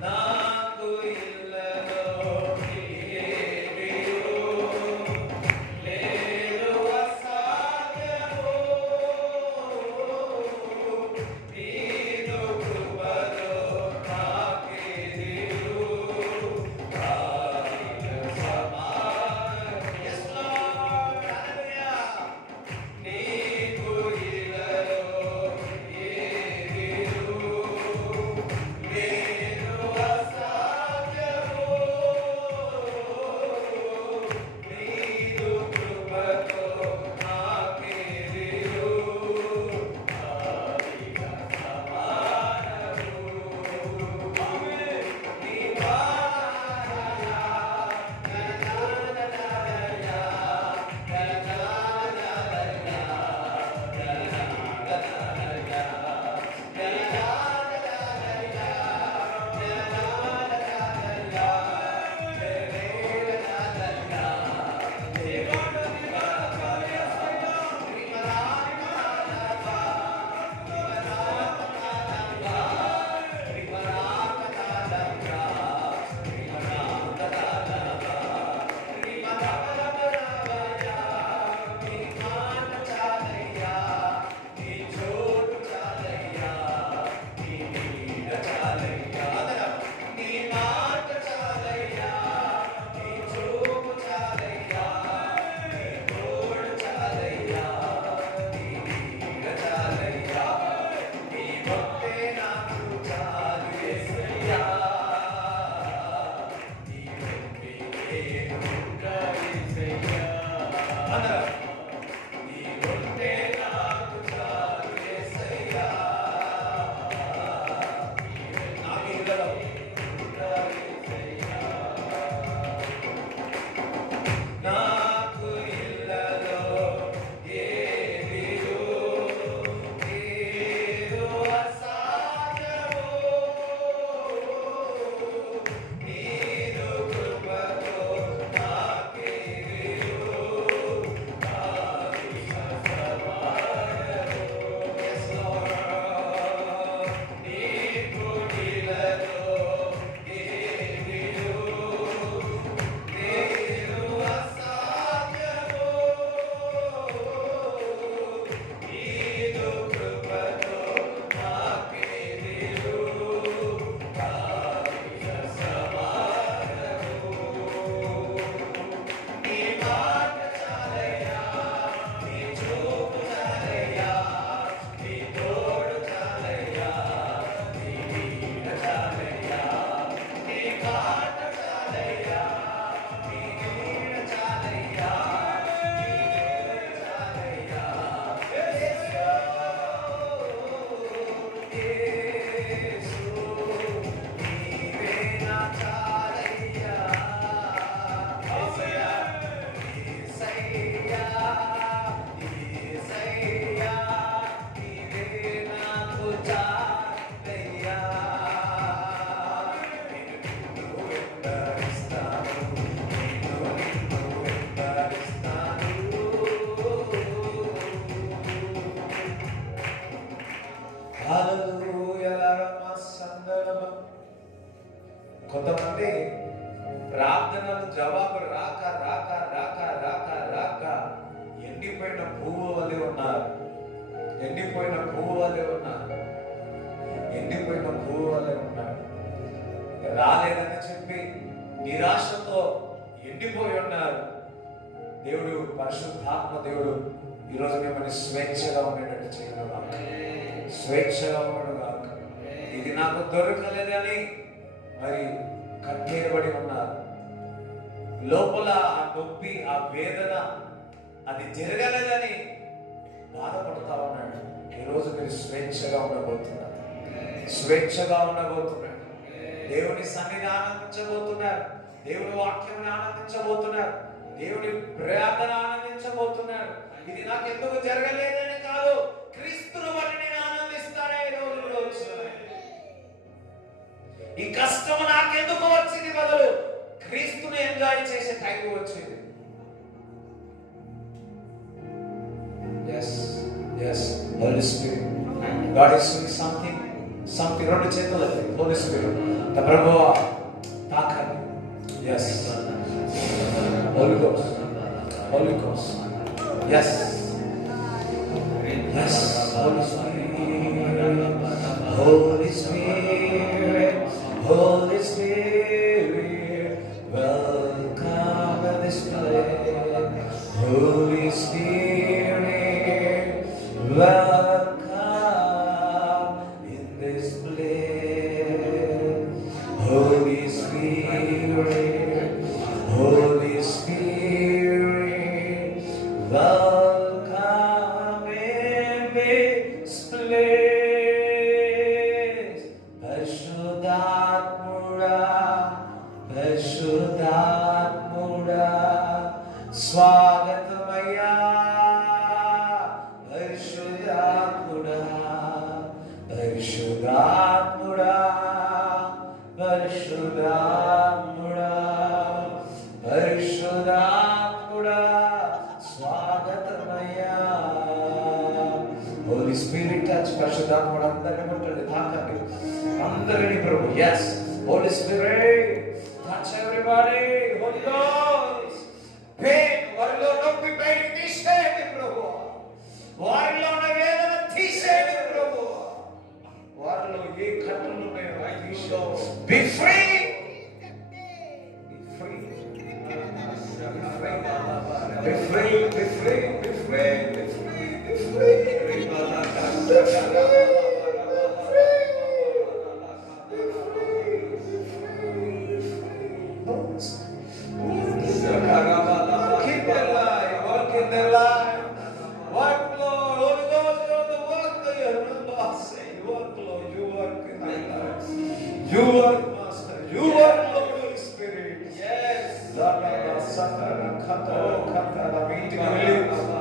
నాకు ఇల్లలో ఏమీయు లేదు అసాధ్యము. నీదు కృపలో నాకేదియు ఆదిగ సమాన. Yes, Lord. Hallelujah. నీకు ఇల్లలో ఏమీయు లేదు అసాధ్యము. నీదు కృపతో నాకేదియు ఆదిగ సమానము. నీ మాయా నాకు ఇల్లలో ఏమీయు లేదు అసాధ్యము. నీదు కృపతో నాకేదియు ఆదిగ సమానము. Yes, Lord. నీకు ఇల్లలో ఏమీయు లేదు అసాధ్యము. నీదు కృపతో నాకేదియు ఆదిగ సమానము. నీ మాట చాలయ్యా, నీ చూపు చాలయ్యా, నీ తోడు చాలయ్యా, నీ నీడ చాలయ్యా. నీ మాట చాలయ్యా, నీ నీడ చాలయ్యా, నీ నీడ చాలయ్యా. యేసు, నీవే నా చాలయ్యా. యేసయ్యా, యేసయ్యా, యేసయ్యా, నీవే నాకు చాలయ్యా. నిన్ను వెంబడిస్తాను, నిన్ను వెంబడిస్తాను. హల్లెలూయా రమసందరమ. కొంతమంది ప్రార్థనలు జవాబు రాక రాక రాక రాక రాక ఎండిపోయిన పువ్వు వలె ఉన్నారు. ఎండిపోయిన పువ్వు వలె ఉన్నారు. ఎండిపోయిన పువ్వు వలె ఉన్నారు. రాలేదని చెప్పి నిరాశతో ఎండిపోయి ఉన్నారు. దేవుడు, పరిశుద్ధాత్మ దేవుడు ఈరోజు మిమ్మల్ని స్వేచ్ఛగా ఉండేటట్టు చేయడం, స్వేచ్ఛగా ఉండడం కాదు. ఇది నాకు దొరకలేదని మరి కట్టేయబడి ఉన్నారు. లోపల ఆ నొప్పి, ఆ వేదన, అది జరగలేదని బాధపడతా ఉన్నాడు. ఈరోజు మీరు స్వేచ్ఛగా ఉండబోతున్నారు. స్వేచ్ఛగా ఉండబోతున్నారు. దేవుని సన్నిధిని ఆనందించబోతున్నారు. దేవుని వాక్యం ఆనందించబోతున్నారు. దేవుని ప్రార్థన ఆనందించబోతున్నారు. ఇది నాకు ఎందుకు జరగలేదని కాదు, క్రీస్తుని బట్టి నేను ఆనందిస్తానే. రోజుల్లో వచ్చినాయి. ఈ కష్టం నాకెందుకు వచ్చింది బదులు క్రీస్తుని ఎంజాయ్ చేసే టైం వచ్చింది. Yes, Holy Spirit, God is doing something. రెండు చేతులు Holy Spirit. ప్రభువా తాకండి. Yes. Holy Ghost. Holy Ghost. Yes. Yes. Holy Spirit. Holy Spirit. Holy Spirit. Welcome to this place. Holy Spirit. Welcome in this place. Holy Spirit. Holy Spirit. Welcome in this place. Parishuddhatmura, Parishuddhatmura, Swagatamaya, Parishuddhatmura, Parishuddhatmura, Parishuddhatmura, Parishuddhatmura, Swagatamaya. Holy Spirit touch Parishuddhatmura, అందరిని ముట్టండి, తాకండి అందరిని ప్రభు. Yes, Holy Spirit touch everybody. Holy Ghost pain, వారిలో నొప్పి pain తీసేయండి ప్రభు. వారిలో ఉన్న వేదన తీసేయండి ప్రభు. వారిలో ఏ కట్టులు ఉన్నాయో తీసేయండి. Be free. Be free. Be free. Be free. Be free. Be free. Be free. Be free. You are Master. You are Lord, Holy Spirit. Yes. మీ ఇంటికి వెళ్ళి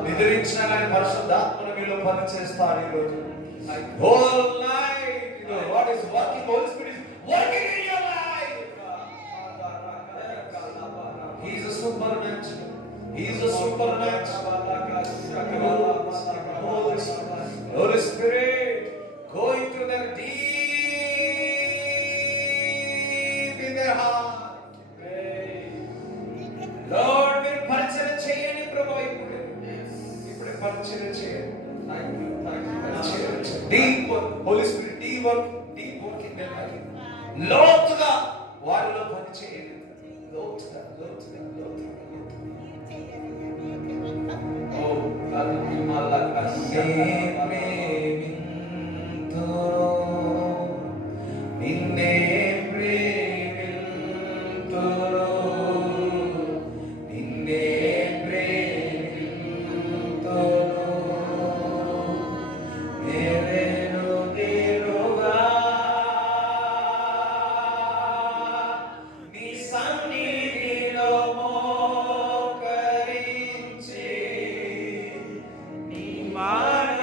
నిద్రించిన కానీ పరిశుద్ధాత్మను మీలో పనిచేస్తాడు ఈరోజు. Whole night, you know what is working. Holy Spirit is working in your life. He is a supernatural. He is a supernatural. Holy Spirit, go into their deep in their heart. Lord, మీరు పరిచయం చేయండి ప్రభు. ఇప్పుడే పరిచయం చేయండి. Deep work, Holy Spirit, deep work in their life. లోతుగా వారిలో పని చేయండి. లోతుగా. Oh, God, నిన్నే ప్రేమింతురు, నిన్నే ప్రేమింతురు, నేరేను తీరుగా నీ సన్నిధిలో మోకరించి నీ మాట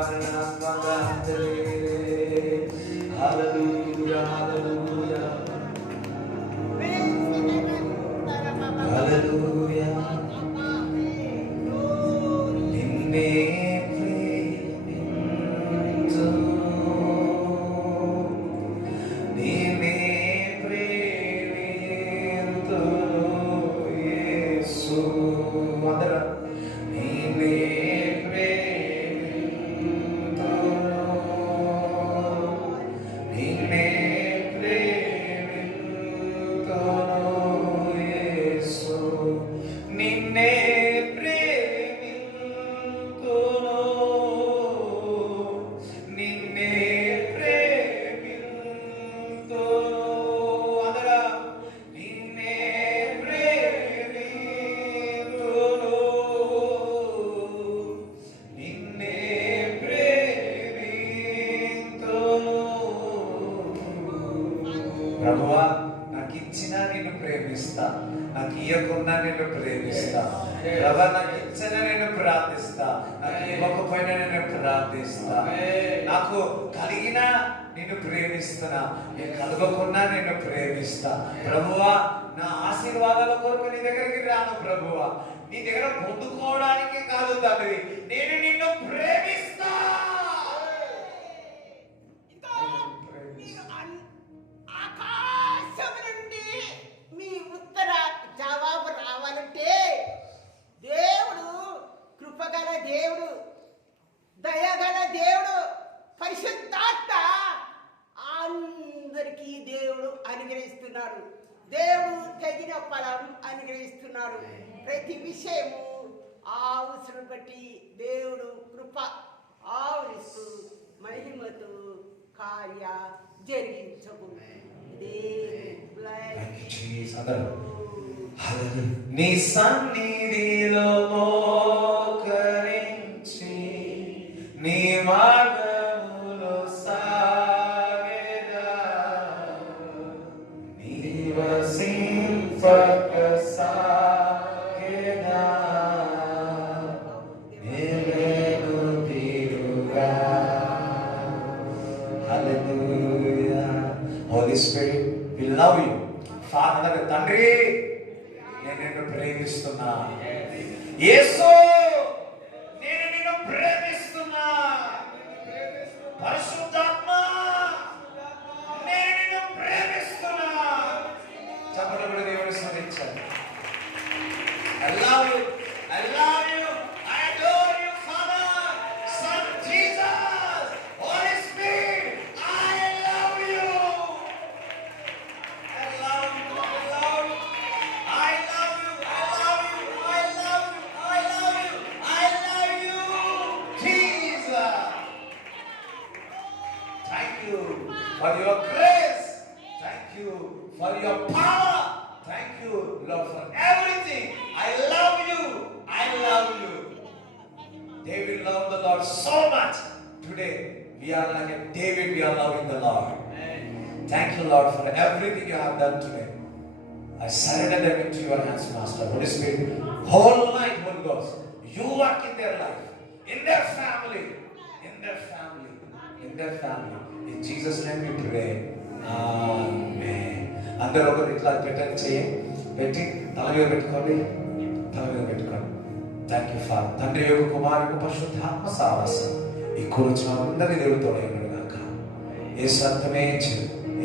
Hallelujah, hallelujah. Hallelujah. నిన్నే ప్రేమింతును, నిన్నే ప్రేమింతును యేసు. అందరం నిన్నే ప్రేమింతును, నిన్నే ప్రేమింతును యేసు. నిన్నే ప్రేమింతును, నిన్నే ప్రేమింతును. అందరం నిన్నే ప్రేమింతును, నిన్నే ప్రేమింతును. ప్రభువా, నాకు ఇచ్చినా నిన్ను ప్రేమిస్తా, నాకు ఇయ్యకున్నా నిన్ను ప్రేమిస్తా. ప్రభా, నాకు ఇచ్చిన నేను ప్రార్థిస్తా, నాకు ఇవ్వకపోయినా నేను ప్రార్థిస్తా. నాకు కలిగినా నిన్ను ప్రేమిస్తున్నా, నేను కలగకున్నా నిన్ను ప్రేమిస్తా. ప్రభువా, నా ఆశీర్వాదాల కొరకు నీ దగ్గరికి రాను ప్రభువా, నీ దగ్గర పొందుకోవడానికి కాదు తండ్రి, నేను నిన్ను ప్రేమిస్తా. ఆకాశం నుండి మీ ఉత్తర జవాబు రావాలంటే దేవుడు కృపగల దేవుడు, దయగల దేవుడు, పరిశుద్ధాత్మ అందరికీ దేవుడు అనుగ్రహిస్తున్నాడు. దేవుడు తగిన ఫలం అనుగ్రహిస్తున్నాడు. ప్రతి విషయము అవసరం బట్టి దేవుడు కృప ఆవరిస్తూ మహిమతో కార్య జరిగించకు. నీ సన్నిధిలో మోకరించి నీ మార్గములో సాగెదా, నివసింపక సాగెదా, నేను తీరుగా. Hallelujah. Holy Spirit, we love you. Father, తండ్రి, నేను నిన్ను ప్రేమిస్తున్నా. యేసు, నేను నిన్ను ప్రేమిస్తున్నా. పరిశుద్ధాత్మ, నేను నిన్ను ప్రేమిస్తున్నా. చెప్పబడి దేవుని స్మరించాలి. I love you. I love you. I adore you, Father, Son, Jesus, Holy Spirit. I love you. I love you. I love you. I love you. I love you. I love you. I love you. I love you, Jesus. Thank you for your grace. Thank you for your power. Thank you, Lord, for everything. I love you. I love you. David loved the Lord so much. Today, we are like a David, we are loving the Lord. Thank you, Lord, for everything you have done today. I surrender them into your hands, Master. Holy Spirit, whole night, Holy Ghost, you work in their life, in their family, in their family, in their family. In Jesus' name we pray. Amen. అందరూ ఒకరు ఇట్లా పెట్టి తల మీద పెట్టుకోండి. Thank you father. తండ్రి యొక్క కుమారుడు పరిశుద్ధాత్మ సావాసం ఈ కూర్చున్న అందరి దేవుడు తోడైనాడు గాక. యేసు రక్తమే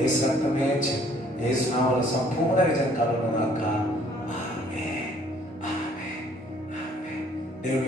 యేసు రక్తమే యేసు నామములో సంపూర్ణ విజయం కలుగును గాక.